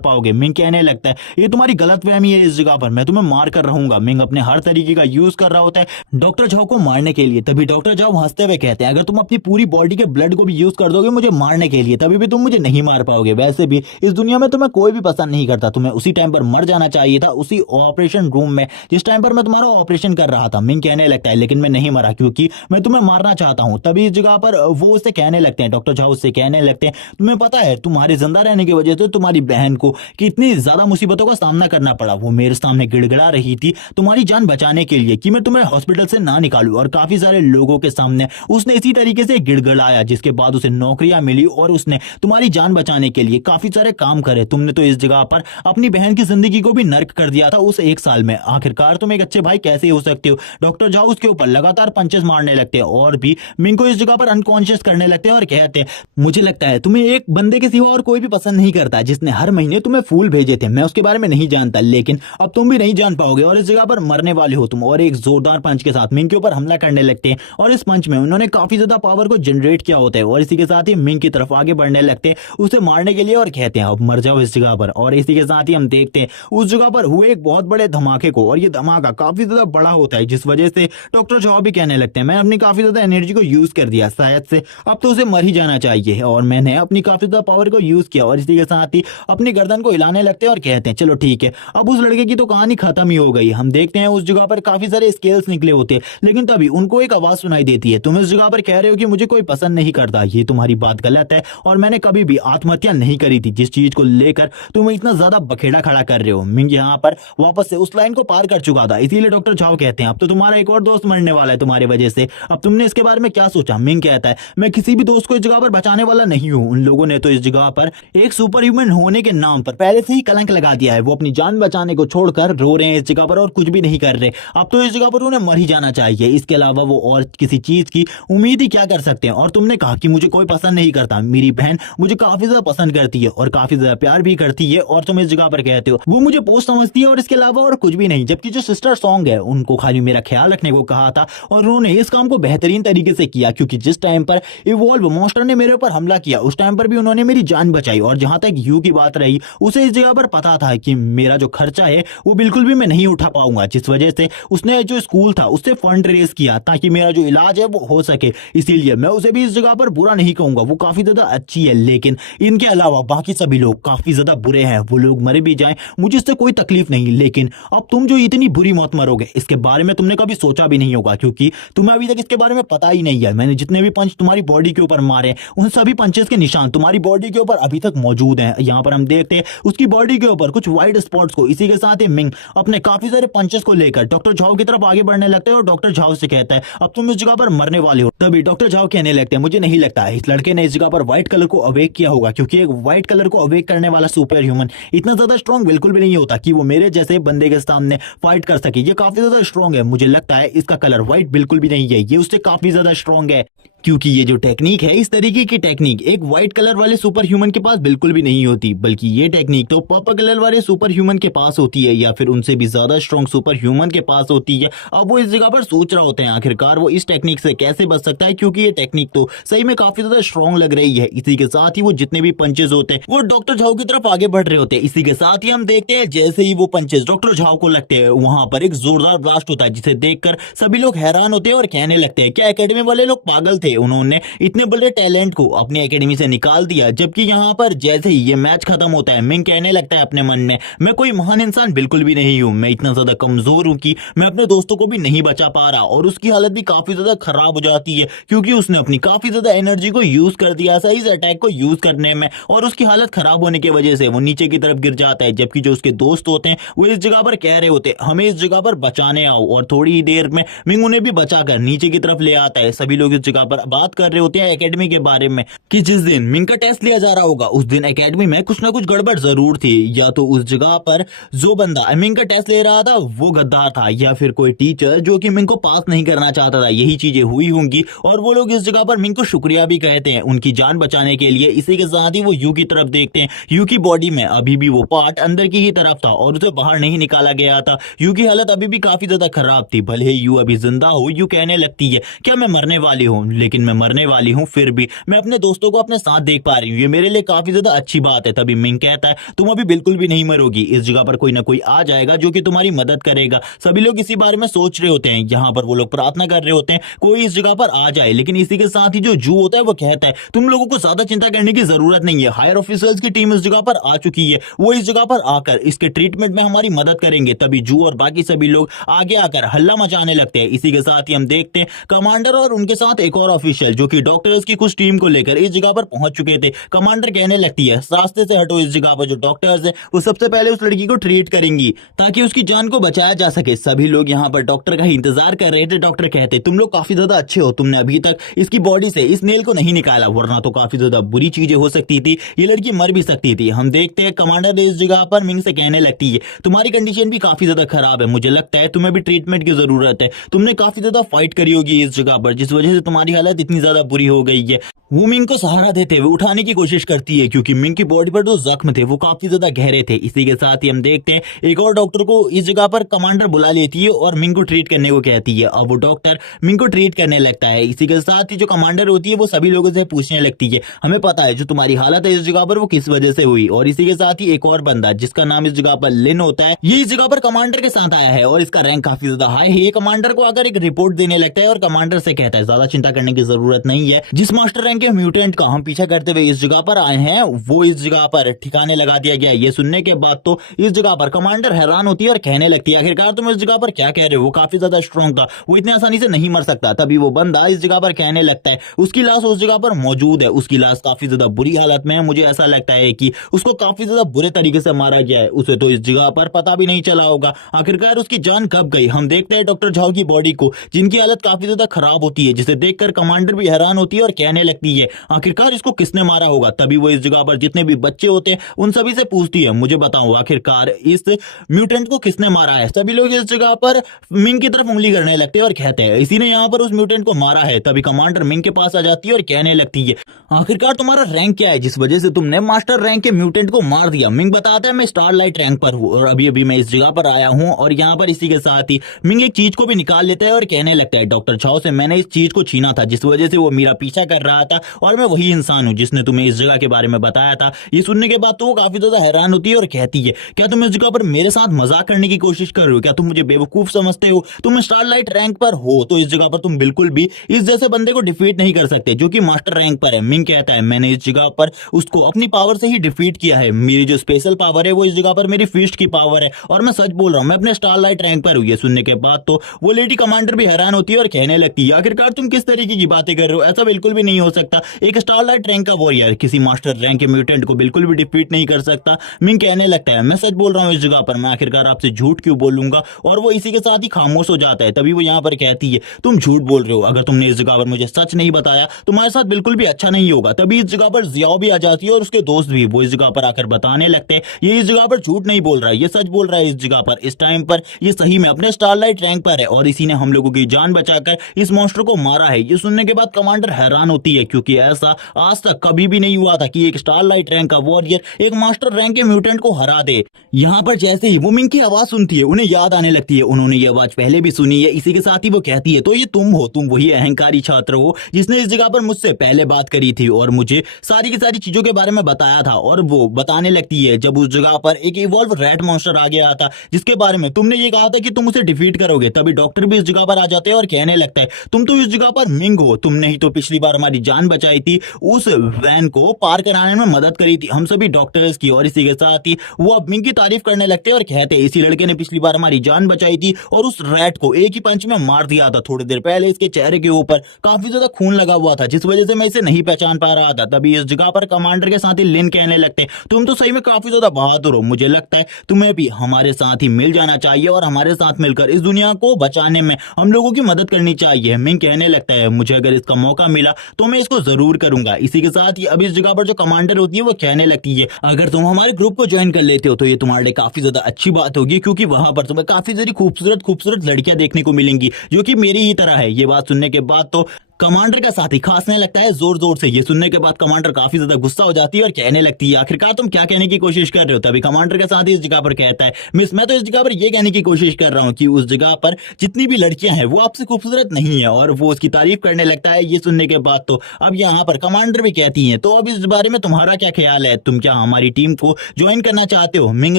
पाओगे। मिंग कहने लगता है ये तुम्हारी गलतफहमी है, इस जगह पर मैं तुम्हें मार कर रहूंगा। मिंग अपने हर तरीके का यूज कर रहा होता है डॉक्टर झाओ को मारने के लिए। तभी डॉक्टर झाओ हंसते हुए कहते हैं अगर तुम अपनी पूरी बॉडी के ब्लड को भी यूज कर दोगे मुझे मारने के लिए, तभी भी तुम मुझे नहीं मार पाओगे। वैसे भी इस दुनिया में तुम्हें कोई भी पसंद नहीं करता, तुम्हें उसी टाइम पर मर जाना चाहिए था, उसी ऑपरेशन रूम में जिस टाइम पर मैं तुम्हारा ऑपरेशन कर रहा था। मिंग कहने लगता है लेकिन मैं नहीं मरा क्योंकि मैं तुम्हें मारना चाहता हूं। तभी इस जगह पर वो उससे कहने लगते हैं, डॉक्टर झाओ उससे कहने लगते हैं तुम्हें पता है तुम्हारे जिंदा रहने की वजह से तुम्हारी बहन को कितनी ज्यादा मुसीबतों का सामना करना पड़ा। वो मेरे सामने गिड़गिड़ा रही थी तुम्हारी जान बचाने के लिए कि मैं तुम्हें हॉस्पिटल से ना निकालूं, और काफी सारे लोगों के सामने उसने इसी तरीके से गिड़गिड़ाया, जिसके बाद उसे नौकरियां मिली और उसने तुम्हारी जान बचाने के लिए काफी सारे काम करे। तुमने तो इस जगह पर अपनी बहन की जिंदगी को भी नर्क कर दिया था उस एक साल में। आखिरकार तुम एक अच्छे भाई कैसे हो सकते हो। डॉक्टर झाओ उसके ऊपर लगातार पंचेस मारने लगते हैं और भी मिंग को इस जगह पर अनकॉन्शियस करने लगते हैं और कहते हैं मुझे लगता है तुम्हें एक बंदे के सिवा और कोई भी पसंद नहीं करता जिसने हर महीने तुम्हें फूल भेजे थे। मैं उसके बारे में नहीं जानता, लेकिन अब तुम भी नहीं जान पाओगे और इस जगह पर मरने वाले हो तुम। और एक जोरदार पंच के साथ मिंग के ऊपर हमला करने लगते हैं और इस पंच में उन्होंने काफी ज्यादा पावर को जनरेट किया होता है और इसी के साथ ही मिंग की तरफ आगे बढ़ने लगते हैं उसे मारने के लिए और कहते हैं अब मर जाओ इस जगह पर। और इसी के साथ ही हम देखते हैं उस जगह पर हुए एक बहुत बड़े धमाके को, और ये धमाका काफी ज्यादा बड़ा होता है जिस वजह से डॉक्टर झाओ भी कहने लगते हैं मैं अपनी काफी ज्यादा एनर्जी को यूज कर दिया, शायद से अब तो उसे मर ही जाना चाहिए। और मैंने अपनी काफी ज्यादा पावर को यूज किया और इसी के साथ ही अपनी गर्दन को हिलाने लगते हैं और कहते हैं चलो ठीक है अब उस लड़के की तो कहानी खत्म ही हो गई। हम देखते हैं उस जगह पर काफी सारे स्केल्स निकले होते हैं, लेकिन तभी उनको एक आवाज सुनाई देती है तुम इस जगह पर कह रहे हो कि मुझे कोई पसंद नहीं करता, ये तुम्हारी बात गलत है और मैंने कभी भी आत्महत्या नहीं करी थी जिस चीज को लेकर तुम इतना ज्यादा बखेड़ा खड़ा कर रहे हो। मिंग यहाँ पर वापस से उस लाइन को पार कर चुका था, इसीलिए डॉक्टर झाओ कहते हैं अब तो तुम्हारा एक और दोस्त मरने वाला है तुम्हारी वजह से, अब तुमने इसके बारे में क्या सोचा। मिंग कहता है मैं किसी भी दोस्त को इस जगह पर बचाने वाला नहीं हूँ, उन लोगों ने तो इस जगह पर एक सुपर ह्यूमन होने के नाम पर पहले से ही कलंक लगा दिया है, वो अपनी जान बचाने को छोड़कर रो रहे हैं इस जगह पर और कुछ भी नहीं कर रहे। अब तो इस जगह पर उन्हें मर ही जाना चाहिए, इसके अलावा वो और किसी चीज की उम्मीद ही क्या कर सकते हैं। और तुमने कहा कि मुझे कोई पसंद नहीं करता, मेरी बहन मुझे काफी ज्यादा पसंद करती है और काफी ज्यादा प्यार भी करती है, और तुम इस जगह पर कहते हो वो मुझे पोस्ट समझती है और इसके अलावा और कुछ भी नहीं। जबकि जो सिस्टर सॉन्ग है उनको खाली मेरा ख्याल रखने को कहा था और उन्होंने इस काम को बेहतरीन तरीके से किया, क्योंकि जिस टाइम पर इवॉल्व मॉन्स्टर ने मेरे ऊपर हमला किया उस टाइम पर भी उन्होंने मेरी जान बचाई। और जहां तक यू की बात रही उसे इस जगह पर पता था कि मेरा जो खर्चा है वो बिल्कुल भी मैं नहीं उठा पाऊंगा, जिस वजह से उसने जो स्कूल था उससे फंड रेज किया ताकि मेरा जो इलाज है वो हो सके। इसीलिए मैं उसे भी इस जगह पर बुरा नहीं कहूंगा, वो काफी ज्यादा अच्छी है। लेकिन इनके अलावा बाकी सभी लोग काफी ज्यादा बुरे हैं, वो लोग मरे भी जाएं मुझे इससे कोई तकलीफ नहीं, लेकिन अब तुम जो इतनी बुरी मौत मरोगे इसके बारे में तुमने कभी सोचा भी नहीं होगा, क्योंकि तुम्हें अभी तक इसके बारे में पता ही नहीं है। मैंने जितने भी पंच तुम्हारी बॉडी के ऊपर मारे उन सभी पंचेस के निशान तुम्हारी बॉडी के ऊपर अभी तक मौजूद हैं। यहाँ पर हम देखते हैं उसकी बॉडी के ऊपर कुछ व्हाइट स्पॉट्स को। इसी के साथ ही मिंग अपने काफी सारे पंचेस को लेकर डॉक्टर झाओ की तरफ आगे बढ़ने लगते हैं और डॉक्टर झाओ से कहता है अब तुम इस जगह पर मरने वाले हो। तभी डॉक्टर झाओ कहने लगते हैं मुझे नहीं लगता है इस लड़के ने इस जगह पर व्हाइट कलर को अवेक किया होगा, क्योंकि एक व्हाइट कलर को अवेक करने वाला सुपर ह्यूमन इतना ज्यादा स्ट्रॉन्ग बिल्कुल भी नहीं होता कि वो मेरे जैसे बंदे के सामने फाइट कर सके। ये काफी ज्यादा स्ट्रॉन्ग है, मुझे लगता है इसका कलर व्हाइट बिल्कुल भी नहीं है, ये उससे काफी ज्यादा स्ट्रॉन्ग है, क्योंकि ये जो टेक्निक है इस तरीके की टेक्निक एक व्हाइट कलर वाले सुपर ह्यूमन के पास बिल्कुल भी नहीं होती, बल्कि ये टेक्निक तो पर्पल कलर वाले सुपर ह्यूमन के पास होती है या फिर उनसे भी ज्यादा स्ट्रॉन्ग सुपर ह्यूमन के पास होती है। अब वो इस जगह पर सोच रहा होते हैं आखिरकार वो इस टेक्निक से कैसे बच सकता है, क्योंकि ये टेक्निक तो सही में काफी ज्यादा स्ट्रॉन्ग लग रही है। इसी के साथ ही वो जितने भी पंचेस होते हैं वो डॉक्टर झाओ की तरफ आगे बढ़ रहे होते हैं। इसी के साथ ही हम देखते हैं जैसे ही वो पंचेस डॉक्टर झाओ को लगते हैं वहां पर एक जोरदार ब्लास्ट होता है, जिसे देखकर सभी लोग हैरान होते हैं और कहने लगते हैं क्या एकेडमी वाले लोग पागल थे, उन्होंने इतने बड़े टैलेंट को अपनी एकेडमी से निकाल दिया। जबकि यहाँ पर जैसे ही ये मैच खत्म होता है मिंग कहने लगता है अपने मन में मैं कोई महान इंसान बिल्कुल भी नहीं हूँ, मैं इतना ज्यादा कमजोर हूँ कि मैं अपने दोस्तों को भी नहीं बचा पा रहा। और उसकी हालत भी काफी ज्यादा खराब हो जाती है क्योंकि उसने अपनी काफी ज्यादा एनर्जी को यूज कर दिया सही से अटैक को यूज करने में, और उसकी हालत खराब होने की वजह से वो नीचे की तरफ गिर जाता है। जबकि जो उसके दोस्त होते हैं वो इस जगह पर कह रहे होते हैं हमें इस जगह पर बचाने आओ, और थोड़ी ही देर में मिंग उन्हें भी बचाकर नीचे की तरफ ले आता है। सभी लोग इस जगह पर बात कर रहे होते हैं एकेडमी के बारे में कि जिस दिन मिंग का टेस्ट लिया जा रहा होगा उस दिन एकेडमी में कुछ ना कुछ गड़बड़ जरूर थी। या तो उस जगह पर जो बंदा मिंग का टेस्ट ले रहा था वो गद्दार था, या फिर कोई टीचर जो कि मिंग को पास नहीं करना चाहता था। यही चीजें हुई होंगी और वो लोग इस जगह पर मिंग को शुक्रिया भी कहते हैं उनकी जान बचाने के लिए। इसी के साथ ही वो यू की तरफ देखते हैं। यू की बॉडी में अभी भी वो पार्ट अंदर की ही तरफ था और उसे बाहर नहीं निकाला गया था। यू की हालत अभी भी काफी ज्यादा खराब थी। भले ही यू अभी जिंदा हो, यू कहने लगती है क्या मैं मरने वाली हूँ, लेकिन मैं मरने वाली हूँ फिर भी मैं अपने दोस्तों को अपने साथ देख पा रही हूँ, ये मेरे लिए काफी ज्यादा अच्छी बात है। तभी मिंग कहता है तुम अभी बिल्कुल भी नहीं मरोगी, इस जगह पर कोई ना कोई आ जाएगा जो कि तुम्हारी मदद करेगा। सभी लोग इसी बारे में सोच रहे होते हैं। यहाँ पर वो लोग प्रार्थना कर रहे होते हैं कोई इस जगह पर आ जाए, लेकिन इसी के साथ ही जो जू होता है वो कहता है तुम लोगों को ज्यादा चिंता करने की जरूरत नहीं है, हायर ऑफिसर्स की टीम इस जगह पर आ चुकी है, वो इस जगह पर आकर इसके ट्रीटमेंट में हमारी मदद करेंगे। तभी जू और बाकी सभी लोग आगे आकर हल्ला मचाने लगते हैं। इसी के साथ ही हम देखते हैं कमांडर और उनके साथ एक और ऑफिशियल जो कि डॉक्टर्स की कुछ टीम को लेकर इस जगह पर पहुंच चुके थे। कमांडर कहने लगती है रास्ते से हटो, इस जगह पर जो डॉक्टर्स हैं वो सबसे पहले उस लड़की को ट्रीट करेंगी ताकि उसकी जान को बचाया जा सके। सभी लोग यहाँ पर डॉक्टर का ही इंतजार कर रहे थे। डॉक्टर कहते तुम लोग काफी ज्यादा अच्छे हो, तुमने अभी तक इसकी बॉडी से इस नेल को नहीं निकाला, वरना तो काफी ज्यादा बुरी चीजें हो सकती थी, ये लड़की मर भी सकती थी। हम देखते हैं कमांडर इस जगह पर मिंग से कहने लगती है तुम्हारी कंडीशन भी काफी ज्यादा खराब है, मुझे लगता है तुम्हें भी ट्रीटमेंट की जरूरत है, तुमने काफी ज्यादा फाइट करी होगी इस जगह पर जिस वजह से तुम्हारी हालत इतनी ज्यादा बुरी हो गई है। वो मिंग को सहारा देते हुए उठाने की कोशिश करती है क्योंकि मिंग की बॉडी पर जो जख्म थे वो काफी ज्यादा गहरे थे। इसी के साथ ही हम देखते हैं एक और डॉक्टर को इस जगह पर कमांडर बुला लेती है और मिंग को ट्रीट करने को कहती है। अब वो डॉक्टर मिंग को ट्रीट करने लगता है। इसी के साथ ही जो कमांडर होती है वो सभी लोगों से पूछने लगती है हमें पता है जो तुम्हारी हालत है इस जगह पर वो किस वजह से हुई। और इसी के साथ ही एक और बंदा जिसका नाम इस जगह पर लिन होता है, ये इस जगह पर कमांडर के साथ आया है और इसका रैंक काफी ज्यादा हाई है। ये कमांडर को आकर एक रिपोर्ट देने लगता है और कमांडर से कहता है ज्यादा चिंता करने की जरूरत नहीं है, जिस मास्टर रैंक के म्यूटेंट का हम पीछा करते हुए इस जगह पर आए हैं वो इस जगह पर ठिकाने लगा दिया गया। ये सुनने के बाद तो इस जगह पर कमांडर हैरान होती है और कहने लगती है आखिरकार तुम इस जगह पर क्या कह रहे हो, वो काफी ज्यादा स्ट्रॉन्ग था, वो इतनी आसानी से नहीं मर सकता। तभी वो बंदा इस जगह पर कहने लगता है उसकी लाश उस जगह पर मौजूद है, उसकी लाश काफी ज्यादा बुरी हालत में है, मुझे ऐसा लगता है कि उसको काफी ज्यादा बुरे तरीके से मारा गया है, उसे तो इस जगह पर पता भी नहीं चला होगा आखिरकार उसकी जान कब गई। हम देखते हैं डॉक्टर झाओ की बॉडी को जिनकी हालत काफी ज्यादा खराब होती है, जिसे देखकर कमांडर भी हैरान होती है और कहने लगती है आखिरकार इसको किसने मारा होगा। तभी वो इस जगह पर जितने भी बच्चे होते हैं उन सभी से पूछती है मुझे बताओ आखिरकार इस म्यूटेंट को किसने मारा है। सभी लोग इस जगह पर मिंग की तरफ उंगली करने लगते हैं और कहते हैं इसी ने यहाँ पर उस म्यूटेंट को मारा है। तभी कमांडर मिंग के पास आ जाती है और कहने लगती है आखिरकार तुम्हारा रैंक क्या है जिस वजह से तुमने मास्टर रैंक के म्यूटेंट को मार दिया। मिंग बताता है मैं स्टारलाइट रैंक पर हूँ और अभी अभी मैं इस जगह पर आया हूँ। और यहाँ पर इसी के साथ ही मिंग एक चीज को भी निकाल लेता है और कहने लगता है डॉक्टर झाओ से मैंने इस चीज को छीना था जिस वजह से वो मेरा पीछा कर रहा था और मैं वही इंसान हूँ जिसने तुम्हें इस जगह के बारे में बताया था। ये सुनने के बाद तो वो काफी ज्यादा हैरान होती है और कहती है क्या तुम इस जगह पर मेरे साथ मजाक करने की कोशिश कर रहे हो, क्या तुम मुझे बेवकूफ समझते हो, तुम स्टारलाइट रैंक पर हो तो इस जगह पर तुम बिल्कुल भी इस जैसे बंदे को डिफीट नहीं कर सकते जो कि मास्टर रैंक पर है। मिंग कहता है मैंने इस जगह पर उसको अपनी पावर से ही डिफीट किया है, मेरी जो स्पेशल पावर है वो इस जगह पर मेरी फिस्ट की पावर है और मैं सच बोल रहा हूँ, मैं अपने स्टारलाइट रैंक पर हूँ। ये सुनने के बाद तो वो लेडी कमांडर भी हैरान होती है और कहने लगती है आखिरकार तुम किस तरीके की बातें कर रहे हो, ऐसा बिल्कुल भी नहीं हो सकता, एक स्टारलाइट रैंक का वॉरियर किसी मास्टर रैंक के म्यूटेंट को बिल्कुल भी डिफीट नहीं कर सकता। मिंग कहने लगता है मैं सच बोल रहा हूँ इस जगह पर, मैं आखिरकार आपसे झूठ क्यों बोलूंगा। और वो इसी के साथ ही खामोश हो जाता है। तभी वो यहाँ पर कहती है तुम झूठ बोल रहे हो, अगर तुमने इस जगह पर मुझे सच नहीं बताया तुम्हारे साथ बिल्कुल भी अच्छा नहीं होगा। तभी इस जगह पर जियाओ भी आ जाती है और उसके दोस्त भी, वो इस जगह पर आकर बताने लगते हैं ये इस जगह पर झूठ नहीं बोल रहा है, ये सच बोल रहा है। इस जगह पर इस टाइम पर ये सही में अपने स्टारलाइट रैंक पर है और इसी ने हम लोगों की जान बचाकर इस मॉन्स्टर को मारा है। ये सुनने के बाद कमांडर हैरान होती है क्योंकि ऐसा आज तक कभी भी नहीं हुआ था कि एक स्टारलाइट रैंक का वॉरियर एक मास्टर रैंक के म्यूटेंट को हरा दे। यहाँ पर जैसे ही वो मिंग की आवाज सुनती है उन्हें याद आने लगती है उन्होंने ये आवाज पहले भी सुनी है। इसी के साथ ही वो कहती है तो ये तुम हो, तुम वही अहंकारी छात्र हो जिसने इस जगह पर मुझसे पहले बात करी थी और मुझे सारी की सारी चीजों के बारे में बताया था। और वो बताने लगती है जब उस जगह पर एक इवॉल्व रैट मॉन्स्टर आ गया था जिसके बारे में तुमने ये कहा था कि तुम उसे डिफीट करोगे। तभी डॉक्टर भी इस जगह पर आ जाते हैं और कहने लगता है तुम तो इस जगह पर मिंग हो, तुमने ही तो पिछली बार हमारी जान बचाई थी, उस वैन को पार कराने में मदद करी थी हम सभी डॉक्टर्स की। और इसी के साथ ही वो अब मिंग की तारीफ करने लगते हैं और कहते हैं इसी लड़के ने पिछली बार हमारी जान बचाई थी और उस रैट को एक ही पंच में मार दिया था। थोड़ी देर पहले इसके चेहरे के ऊपर काफी ज्यादा खून लगा हुआ था जिस वजह से मैं इसे नहीं पहचान पा रहा था। तभी इस जगह पर कमांडर के साथ ही लिन कहने लगते हैं तुम तो सही में काफी ज्यादा बहादुर हो, मुझे लगता है तुम्हें भी हमारे साथ ही मिल जाना चाहिए और हमारे साथ मिलकर इस दुनिया को बचाने में हम लोगों की मदद करनी चाहिए। मिंग कहने लगता है मुझे अगर इसका मौका मिला तो मैं इसको जरूर करूंगा। इसी के साथ ही अब इस जगह पर जो कमांडर होती है वो कहने लगती है अगर तुम हमारे ग्रुप को ज्वाइन कर लेते हो तो ये तुम्हारे लिए काफी ज्यादा अच्छी बात होगी, क्योंकि वहां पर तुम्हें काफी सारी खूबसूरत खूबसूरत लड़कियां देखने को मिलेंगी जो कि मेरी ही तरह है। ये बात सुनने के बाद तो कमांडर का साथी खांसने लगता है जोर जोर से। ये सुनने के बाद कमांडर काफी ज्यादा गुस्सा हो जाती है और कहने लगती है आखिरकार तुम क्या कहने की कोशिश कर रहे हो। तभी कमांडर का साथी इस जगह पर कहता है मिस, मैं तो इस जगह पर ये कहने की कोशिश कर रहा हूँ कि उस जगह पर जितनी भी लड़कियां हैं वो आपसे खूबसूरत नहीं है, और वो उसकी तारीफ करने लगता है। ये सुनने के बाद तो अब यहाँ पर कमांडर भी कहती है तो अब इस बारे में तुम्हारा क्या ख्याल है, तुम क्या हमारी टीम को ज्वाइन करना चाहते हो। मिंग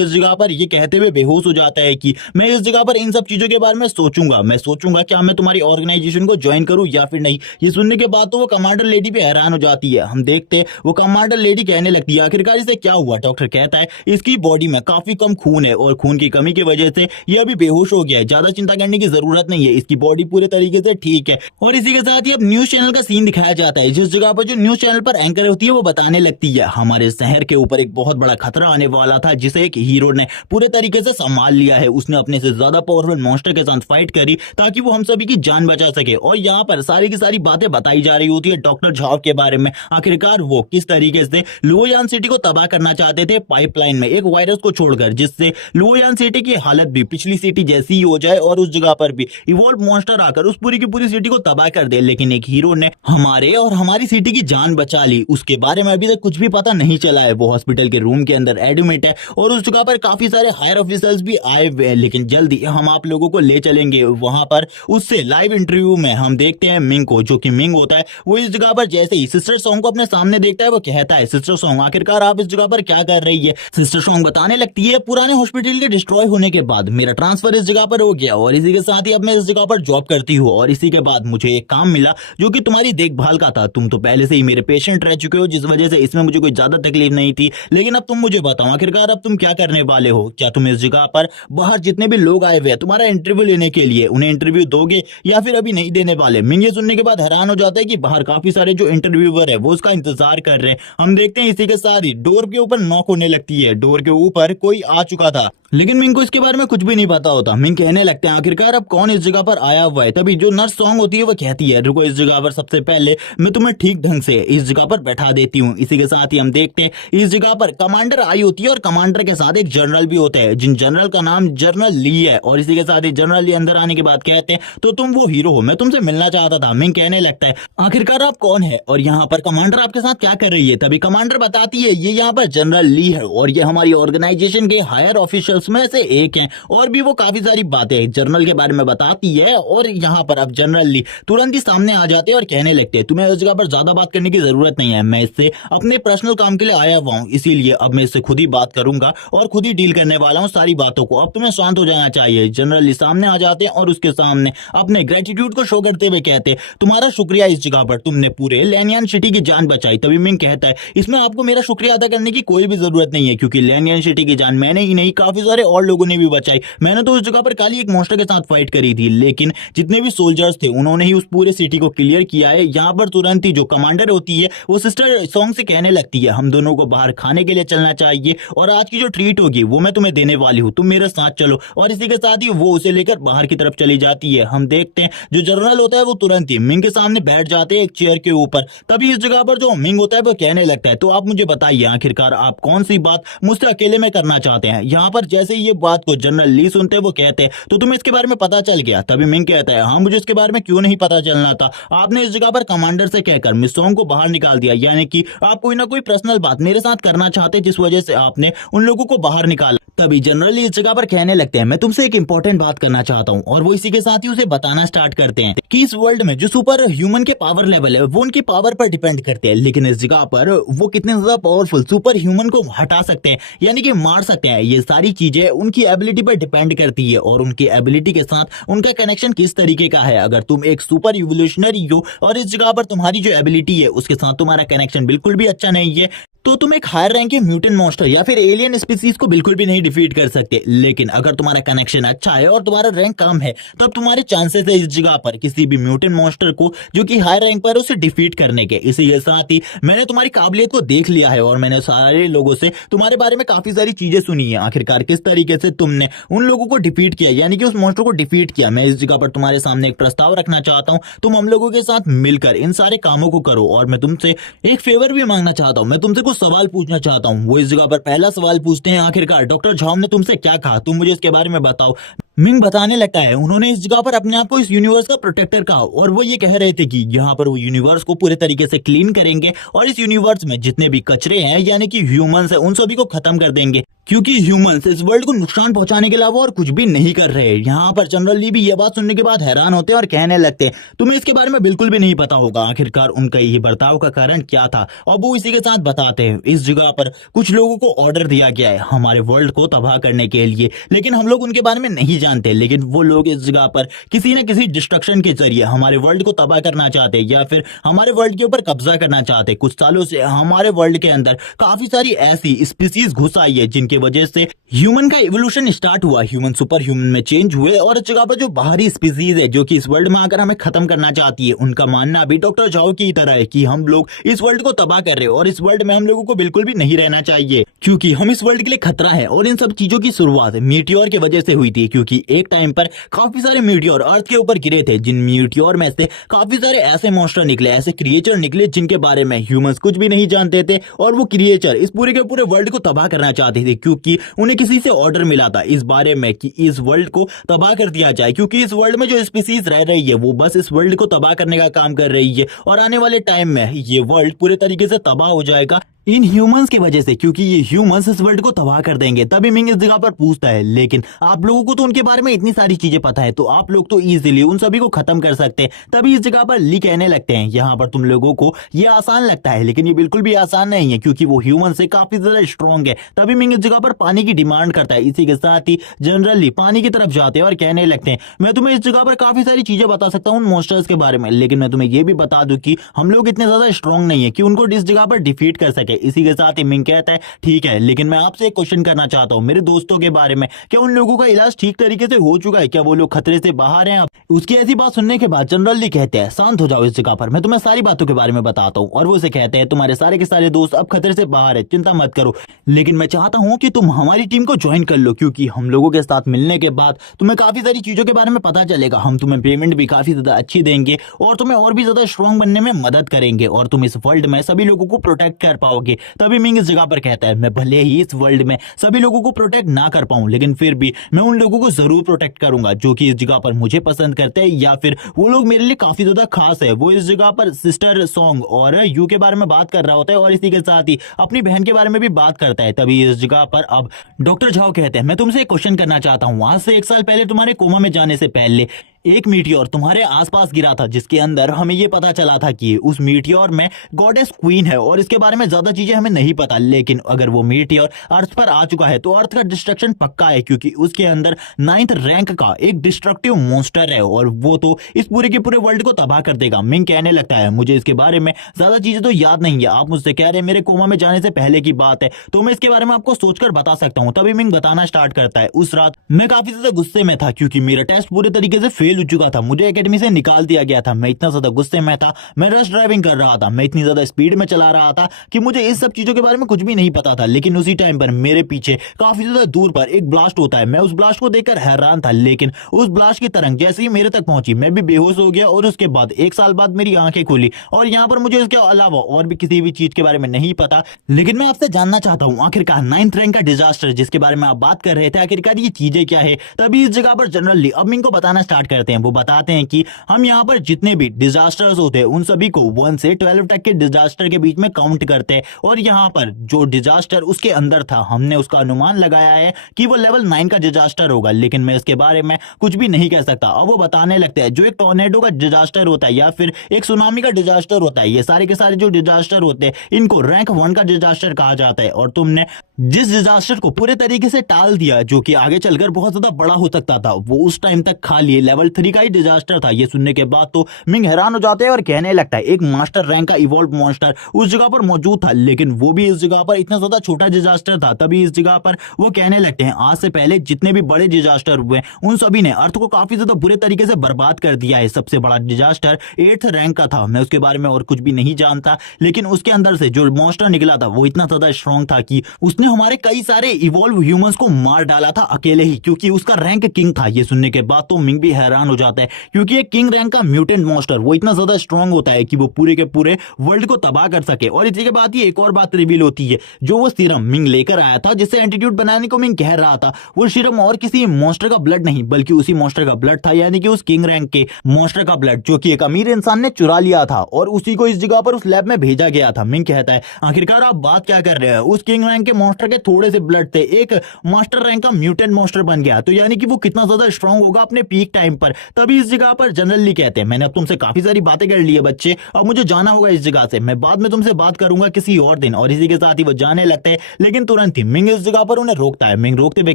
इस जगह पर ये कहते हुए बेहोश हो जाता है कि मैं इस जगह पर इन सब चीजों के बारे में सोचूंगा, मैं सोचूंगा क्या मैं तुम्हारी ऑर्गेनाइजेशन को ज्वाइन करूं या फिर नहीं। ये सुनने के बाद तो वो कमांडर लेडी भी हैरान हो जाती है। हम देखते हैं वो कमांडर लेडी कहने लगती है आखिरकार इसे क्या हुआ। डॉक्टर कहता है इसकी बॉडी में काफी कम खून है और खून की कमी की वजह से ये अभी बेहोश हो गया है, ज्यादा चिंता करने की जरूरत नहीं है, इसकी बॉडी पूरे तरीके से ठीक है। और इसी के साथ ही अब न्यूज चैनल का सीन दिखाया जाता है, जिस जगह पर जो न्यूज चैनल पर एंकर होती है वो बताने लगती है हमारे शहर के ऊपर एक बहुत बड़ा खतरा आने वाला था जिसे एक हीरो ने पूरे तरीके से संभाल लिया है। उसने अपने से ज्यादा पावरफुल मॉन्स्टर के साथ फाइट करी ताकि वो हम सभी की जान बचा सके। और यहाँ पर सारी की सारी बातें बताई जा रही होती है डॉक्टर झाओ के बारे में। आखिरकार वो किस तरीके से लुओयान सिटी को तबाह करना चाहते थे पाइपलाइन में एक वायरस को छोड़कर, जिससे लुओयान सिटी की हालत भी पिछली सिटी जैसी ही हो जाए और उस जगह पर भी इवॉल्व मॉन्स्टर आकर उस पूरी की पूरी सिटी को तबाह कर दे। लेकिन एक हीरो ने हमारे और हमारी सिटी की जान बचा ली। उसके बारे में अभी तक कुछ भी पता नहीं चला है। वो हॉस्पिटल के रूम के अंदर एडमिट है और उस जगह पर काफी सारे हायर ऑफिसर्स भी आए हुए हैं। लेकिन जल्दी हम आप लोगों को ले चलेंगे वहां पर। उससे लाइव इंटरव्यू में हम देखते हैं मिंग को, जो कि मिंग होता है वो इस जगह पर जैसे ही सिस्टर सॉन्ग को अपने सामने देखता है वो कहता है सिस्टर सॉन्ग आखिरकार आप इस जगह पर क्या कर रही है। सिस्टर सॉन्ग बताने लगती है पुराने हॉस्पिटल के डिस्ट्रॉय होने के बाद मेरा ट्रांसफर इस जगह पर हो गया और इसी के साथ ही अब मैं इस जगह पर जॉब करती हूँ और इसी के बाद मुझे एक काम मिला जो कि तुम्हारी देखभाल का था। तुम तो पहले से ही मेरे पेशेंट रह चुके हो जिस वजह से इसमें मुझे कोई ज्यादा तकलीफ नहीं थी, लेकिन अब तुम मुझे बताओ आखिरकार अब तुम क्या करने वाले हो। क्या तुम इस जगह पर बाहर जितने भी लोग आए हुए हैं तुम्हारा इंटरव्यू लेने के लिए उन्हें इंटरव्यू दोगे या फिर अभी नहीं देने वाले। मिंग ये सुनने के बाद हैरान हो जाता है कि बाहर काफी सारे जो इंटरव्यूअर है वो उसका इंतजार कर रहे हैं। हम देखते हैं इसी के साथ ही डोर के ऊपर नॉक होने लगती है। डोर के ऊपर कोई आ चुका था लेकिन मिंग को इसके बारे में कुछ भी नहीं पता होता। मिंग कहने लगते हैं आखिरकार अब कौन इस जगह पर आया हुआ है। तभी जो नर्स सॉन्ग होती है वो कहती है रुको इस जगह पर सबसे पहले मैं तुम्हें ठीक ढंग से इस जगह पर बैठा देती हूँ। इसी के साथ ही हम देखते हैं इस जगह पर कमांडर आई होती है और कमांडर के साथ एक जनरल भी होते हैं जिन जनरल का नाम जनरल ली है। और इसी के साथ ही जनरल ली अंदर आने के बाद कहते हैं तो तुम वो हीरो हो, मैं तुमसे मिलना चाहता था। मिंग कहने लगता है आखिरकार आप कौन है और यहाँ पर कमांडर आपके साथ क्या कर रही है। तभी कमांडर बताती है ये यहाँ पर जनरल ली है और ये हमारी ऑर्गेनाइजेशन के हायर ऑफिशियल्स में से एक हैं। और भी वो काफी सारी बातें जनरल के बारे में बताती है। और यहाँ पर अब जनरल ली तुरंत ही सामने आ जाते हैं और कहने लगते हैं तुम्हें इस जगह पर ज्यादा बात करने की जरूरत नहीं है, मैं इससे अपने पर्सनल काम के लिए आया हुआ हूँ, इसीलिए अब मैं इससे खुद ही बात करूंगा और खुद ही डील करने वाला हूँ सारी बातों को। अब तुम्हें शांत हो जाना चाहिए। जनरल ली सामने आ जाते हैं और उसके सामने अपने ग्रेटिट्यूड को शो करते हुए कहते हैं तुम्हारा शुक्रिया इस जगह पर, तुमने पूरे लैनियन सिटी की जान बचाई। तभी मिंग कहता है इसमें आपको मेरा शुक्रिया अदा करने की कोई भी जरूरत नहीं है क्योंकि लैनियन सिटी की जान मैंने ही नहीं काफी सारे और लोगों ने भी बचाई। मैंने तो उस जगह पर खाली एक मॉन्स्टर के साथ फाइट करी थी लेकिन जितने भी सोल्जर्स थे उन्होंने ही उस पूरे सिटी को क्लियर किया है। यहाँ पर तुरंत ही जो कमांडर होती है वो सिस्टर सॉन्ग से कहने लगती है हम दोनों को बाहर खाने के लिए चलना चाहिए और आज की जो ट्रीट होगी वो मैं तुम्हें देने वाली हूँ, तुम मेरे साथ चलो। और इसी के साथ ही वो उसे लेकर बाहर की तरफ चली जाती है। हम देखते हैं जो जनरल होता है वो तुरंत ही मिंग के सामने बैठ जाते हैं एक चेयर के ऊपर। तभी इस जगह पर जो मिंग होता है वो कहने लगता है तो आप मुझे बताइए आखिरकार आप कौन सी बात मुझसे अकेले में करना चाहते हैं। यहाँ पर जैसे ही ये बात को जनरल ली सुनते हैं वो कहते हैं तो तुम्हें इसके बारे में पता चल गया। तभी मिंग कहता है हाँ मुझे इसके बारे में क्यों नहीं पता चलना था, आपने इस जगह पर कमांडर से कहकर मिस सॉन्ग को बाहर निकाल दिया, यानी कि आप कोई ना कोई पर्सनल बात मेरे साथ करना चाहते जिस वजह से आपने उन लोगों को बाहर निकाला। तभी जनरली इस जगह पर कहने लगते हैं मैं तुमसे एक इंपॉर्टेंट बात करना चाहता हूँ और वो इसी के साथ ही उसे बताना स्टार्ट करते हैं कि इस वर्ल्ड में जो सुपर ह्यूमन के पावर लेवल है वो उनकी पावर पर डिपेंड करते हैं, लेकिन इस जगह पर वो कितने ज्यादा पावरफुल सुपर ह्यूमन को हटा सकते हैं यानी कि मार सकते हैं, ये सारी चीजें उनकी एबिलिटी पर डिपेंड करती है और उनकी एबिलिटी के साथ उनका कनेक्शन किस तरीके का है। अगर तुम एक सुपर इवोल्यूशनरी हो और इस जगह पर तुम्हारी जो एबिलिटी है उसके साथ तुम्हारा कनेक्शन बिल्कुल भी अच्छा नहीं है तो तुम एक हायर रैंक के म्यूटेंट मॉन्स्टर या फिर एलियन स्पीसीज को बिल्कुल भी नहीं डिफीट कर सकते। लेकिन अगर तुम्हारा कनेक्शन अच्छा है और तुम्हारा रैंक कम है तब तुम्हारे चांसेस है इस जगह पर किसी भी म्यूटेंट मॉन्स्टर को जो कि हायर रैंक पर उसे डिफीट करने के। इसी के साथ ही मैंने तुम्हारी काबिलियत को देख लिया है और मैंने सारे लोगों से तुम्हारे बारे में काफी सारी चीजें सुनी है, आखिरकार किस तरीके से तुमने उन लोगों को डिफीट किया यानी कि उस मॉन्स्टर को डिफीट किया। मैं इस जगह पर तुम्हारे सामने एक प्रस्ताव रखना चाहता हूँ, तुम हम लोगों के साथ मिलकर इन सारे कामों को करो और मैं तुमसे एक फेवर भी मांगना चाहता हूँ, मैं तुमसे कुछ सवाल पूछना चाहता हूँ। वो इस जगह पर पहला सवाल पूछते हैं, आखिरकार डॉक्टर झाओ ने तुमसे क्या कहा, तुम मुझे इसके बारे में बताओ। मिंग बताने लगता है उन्होंने इस जगह पर अपने आप को इस यूनिवर्स का प्रोटेक्टर कहा और वो ये कह रहे थे कि यहाँ पर वो यूनिवर्स को पूरे तरीके से क्लीन करेंगे और इस यूनिवर्स में जितने भी कचरे हैं यानी कि ह्यूमंस है उन सभी को खत्म कर देंगे, क्योंकि ह्यूमंस इस वर्ल्ड को नुकसान पहुंचाने के अलावा और कुछ भी नहीं कर रहे। यहाँ पर जनरल ली भी ये बात सुनने के बाद हैरान होते हैं और कहने लगते हैं तुम्हें इसके बारे में बिल्कुल भी नहीं पता होगा आखिरकार उनका ये बर्ताव का कारण क्या था। और वो इसी के साथ बताते हैं इस जगह पर कुछ लोगों को ऑर्डर दिया गया है हमारे वर्ल्ड को तबाह करने के लिए, लेकिन हम लोग उनके बारे में नहीं जानते, लेकिन वो लोग इस जगह पर किसी न किसी डिस्ट्रक्शन के जरिए हमारे वर्ल्ड को तबाह करना चाहते या फिर हमारे वर्ल्ड के ऊपर कब्जा करना चाहते। कुछ सालों से हमारे वर्ल्ड के अंदर काफी सारी ऐसी स्पीसीज घुस आई है जिनकी वजह से ह्यूमन का इवोल्यूशन स्टार्ट हुआ, ह्यूमन सुपर ह्यूमन में चेंज हुए और इस जगह पर जो बाहरी स्पीसीज है जो कि इस वर्ल्ड में आकर हमें खत्म करना चाहती है, उनका मानना भी डॉक्टर झाओ की तरह है कि हम लोग इस वर्ल्ड को तबाह कर रहे हैं और इस वर्ल्ड में हम लोगों को बिल्कुल भी नहीं रहना चाहिए क्योंकि हम इस वर्ल्ड के लिए खतरा है। और इन सब चीजों की शुरुआत मीटियोर की वजह से हुई थी, क्योंकि एक टाइम पर काफी सारे मीटियोर अर्थ के ऊपर गिरे थे, जिन मीटियोर में से काफी सारे ऐसे मॉन्स्टर निकले, ऐसे क्रिएचर निकले जिनके बारे में ह्यूमंस कुछ भी नहीं जानते थे और वो क्रिएचर इस पूरे के पूरे वर्ल्ड को तबाह करना चाहते थे, क्योंकि उन्हें किसी से ऑर्डर मिला था इस बारे में कि इस वर्ल्ड को तबाह कर दिया जाए, क्योंकि इस वर्ल्ड में जो स्पीसीज रह रही है वो बस इस वर्ल्ड को तबाह करने का काम कर रही है और आने वाले टाइम में ये वर्ल्ड पूरे तरीके से तबाह हो जाएगा इन ह्यूमंस की वजह से, क्योंकि ये ह्यूमंस इस वर्ल्ड को तबाह कर देंगे। तभी मिंग इस जगह पर पूछता है लेकिन आप लोगों को तो उनके बारे में इतनी सारी चीजें पता है तो आप लोग तो इजीली उन सभी को खत्म कर सकते हैं। तभी इस जगह पर ली कहने लगते हैं यहाँ पर तुम लोगों को ये आसान लगता है लेकिन ये बिल्कुल भी आसान नहीं है क्योंकि वो ह्यूमन से काफी ज्यादा स्ट्रॉन्ग है। तभी मिंग इस जगह पर पानी की डिमांड करता है, इसी के साथ ही जनरली पानी की तरफ जाते हैं और कहने लगते हैं मैं तुम्हें इस जगह पर काफी सारी चीजें बता सकता हूँ उन मॉन्स्टर्स के बारे में, लेकिन मैं तुम्हें ये भी बता दूं कि हम लोग इतने ज्यादा स्ट्रॉन्ग नहीं है कि उनको इस जगह पर डिफीट कर सके। इसी के साथ ही कहता है ठीक है लेकिन मैं आपसे एक क्वेश्चन करना चाहता हूं मेरे दोस्तों के बारे में, क्या उन लोगों का इलाज ठीक तरीके से हो चुका है, क्या वो लोग खतरे से बाहर हैं? उसकी ऐसी बात सुनने के बाद जनरली कहते हैं शांत हो जाओ इस जगह पर, मैं तुम्हें सारी बातों के बारे में बताता हूं। और वो उसे कहते हैं तुम्हारे सारे के सारे दोस्त अब खतरे से बाहर है, चिंता मत करो, लेकिन मैं चाहता हूं कि तुम हमारी टीम को ज्वाइन कर लो क्योंकि हम लोगों के साथ मिलने के बाद तुम्हें काफी सारी चीजों के बारे में पता चलेगा, हम तुम्हें पेमेंट भी काफी ज्यादा अच्छी देंगे और तुम्हें और भी ज्यादा स्ट्रॉन्ग बनने में मदद करेंगे और तुम इस वर्ल्ड में सभी लोगों को प्रोटेक्ट कर पाओगे। तभी मिंग इस जगह पर कहता है मैं भले ही इस वर्ल्ड में सभी लोगों को प्रोटेक्ट ना कर पाऊं लेकिन फिर भी मैं उन लोगों को जरूर प्रोटेक्ट करूंगा जो कि इस जगह पर मुझे पसंद करते हैं या फिर वो लोग मेरे लिए काफी ज्यादा खास है। वो इस जगह पर सिस्टर सॉन्ग और यू के बारे में बात कर रहा होता है और इसी के साथ ही अपनी बहन के बारे में भी बात करता है। तभी इस जगह पर अब डॉक्टर झाओ कहते हैं मैं तुमसे एक क्वेश्चन करना चाहता हूं, आज से 1 साल पहले तुम्हारे कोमा में जाने से पहले एक मीटियोर तुम्हारे आसपास गिरा था जिसके अंदर हमें यह पता चला था कि उस मीटियोर में गॉडेस क्वीन है और इसके बारे में ज्यादा चीजें हमें नहीं पता, लेकिन अगर वो मीटियोर अर्थ पर आ चुका है तो अर्थ का डिस्ट्रक्शन पक्का है क्योंकि उसके अंदर 9th रैंक का एक डिस्ट्रक्टिव मॉन्स्टर है और वो तो इस पूरे के पूरे वर्ल्ड को तबाह कर देगा। मिंग कहने लगता है मुझे इसके बारे में ज्यादा चीजें तो याद नहीं है, आप मुझसे कह रहे हैं मेरे कोमा में जाने से पहले की बात है तो मैं इसके बारे में आपको सोचकर बता सकता हूँ। तभी मिंग बताना स्टार्ट करता है उस रात मैं काफी ज्यादा गुस्से में था क्योंकि मेरा टेस्ट पूरे तरीके से फेल हो चुका था, मुझे एकेडमी से निकाल दिया गया था, मैं इतना ज्यादा गुस्से में था, मैं रश ड्राइविंग कर रहा था, मैं इतनी ज्यादा स्पीड में चला रहा था कि मुझे इस सब चीजों के बारे में कुछ भी नहीं पता था। लेकिन उसी टाइम पर मेरे पीछे काफी ज्यादा दूर पर एक ब्लास्ट होता है, मैं उस ब्लास्ट को देखकर हैरान था, लेकिन उस ब्लास्ट की तरंग जैसे ही मेरे तक पहुंची मैं भी बेहोश हो गया और उसके बाद 1 साल बाद मेरी आंखें खुली और यहाँ पर मुझे इसके अलावा और भी किसी भी चीज के बारे में नहीं पता। लेकिन मैं आपसे जानना चाहता हूँ आखिरकार 9th रैंक का डिजास्टर जिसके बारे में आप बात कर रहे थे आखिरकार ये चीजें क्या है। तभी इस जगह पर जनरली अब इनको बताना स्टार्ट करते हैं, वो बताते हैं कि हम यहाँ पर जितने भी डिजास्टर्स होते हैं उन सभी को 1 से 12 तक के डिजास्टर के बीच में काउंट करते हैं और यहाँ पर जो डिजास्टर उसके अंदर था हमने उसका अनुमान लगाया है कि वो लेवल 9 का डिजास्टर होगा, लेकिन मैं इसके बारे में कुछ भी नहीं कह सकता। अब वो बताने लगते हैं जो एक टॉर्नेडो का डिजास्टर होता है या फिर एक सुनामी का डिजास्टर होता है, ये सारे के सारे जो डिजास्टर होते हैं इनको रैंक 1 का डिजास्टर कहा जाता है और तुमने जिस डिजास्टर को पूरे तरीके से टाल दिया जो कि आगे चलकर बहुत ज्यादा बड़ा हो सकता था वो उस टाइम तक खाली लेवल 3 का ही डिजास्टर था। ये सुनने के बाद तो मिंग हैरान हो जाते हैं और कहने लगता है एक मास्टर रैंक का इवॉल्व मॉन्स्टर उस जगह पर मौजूद था, लेकिन वो भी इस जगह पर इतना ज्यादा छोटा डिजास्टर था। तभी इस जगह पर वो कहने लगते हैं आज से पहले जितने भी बड़े डिजास्टर हुए उन सभी ने अर्थ को काफी ज्यादा बुरे तरीके से बर्बाद कर दिया है। सबसे बड़ा डिजास्टर 8th रैंक का था, मैं उसके बारे में और कुछ भी नहीं जानता, लेकिन उसके अंदर से जो मॉन्स्टर निकला था वो इतना ज्यादा स्ट्रॉन्ग था कि उसने उसने हमारे कई सारे इवॉल्व ह्यूमंस को मार डाला था अकेले ही, क्योंकि उसका रैंक किंग था। ये सुनने के बाद तो मिंग भी हैरान हो जाता है, क्योंकि एक किंग रैंक का म्यूटेंट मॉन्स्टर वो इतना ज्यादा स्ट्रांग होता है कि वो पूरे के पूरे वर्ल्ड को तबाह कर सके। और इसी के बाद ही एक और बात रिवील होती है, जो वो सीरम मिंग लेकर आया था जिससे एंटीट्यूड बनाने को मिंग कह रहा था, वो सीरम और किसी मॉन्स्टर का ब्लड नहीं बल्कि उसी मॉन्स्टर का ब्लड था, यानी कि उस किंग रैंक के मॉन्स्टर का ब्लड, जो कि एक अमीर इंसान ने चुरा लिया था और उसी को इस जगह पर उस लैब में भेजा गया था। मिंग कहता है आखिरकार आप बात क्या कर रहे हैं, उस किंग रैंक के मॉन्स्टर के थोड़े से ब्लड थे एक मास्टर रैंक का म्यूटेंट मॉन्स्टर बन गया, तो यानी कि वो कितना ज्यादा स्ट्रांग होगा अपने पीक टाइम पर। तभी इस जगह पर जनरली कहते हैं मैंने अब तुमसे काफी सारी बातें कर ली है बच्चे, अब मुझे जाना होगा इस जगह से, मैं बाद में तुमसे बात करूंगा किसी और दिन। और इसी के साथ ही वो जाने लगते हैं, लेकिन तुरंत ही मिंग इस जगह पर उन्हें रोकता है। मिंग रोकते हुए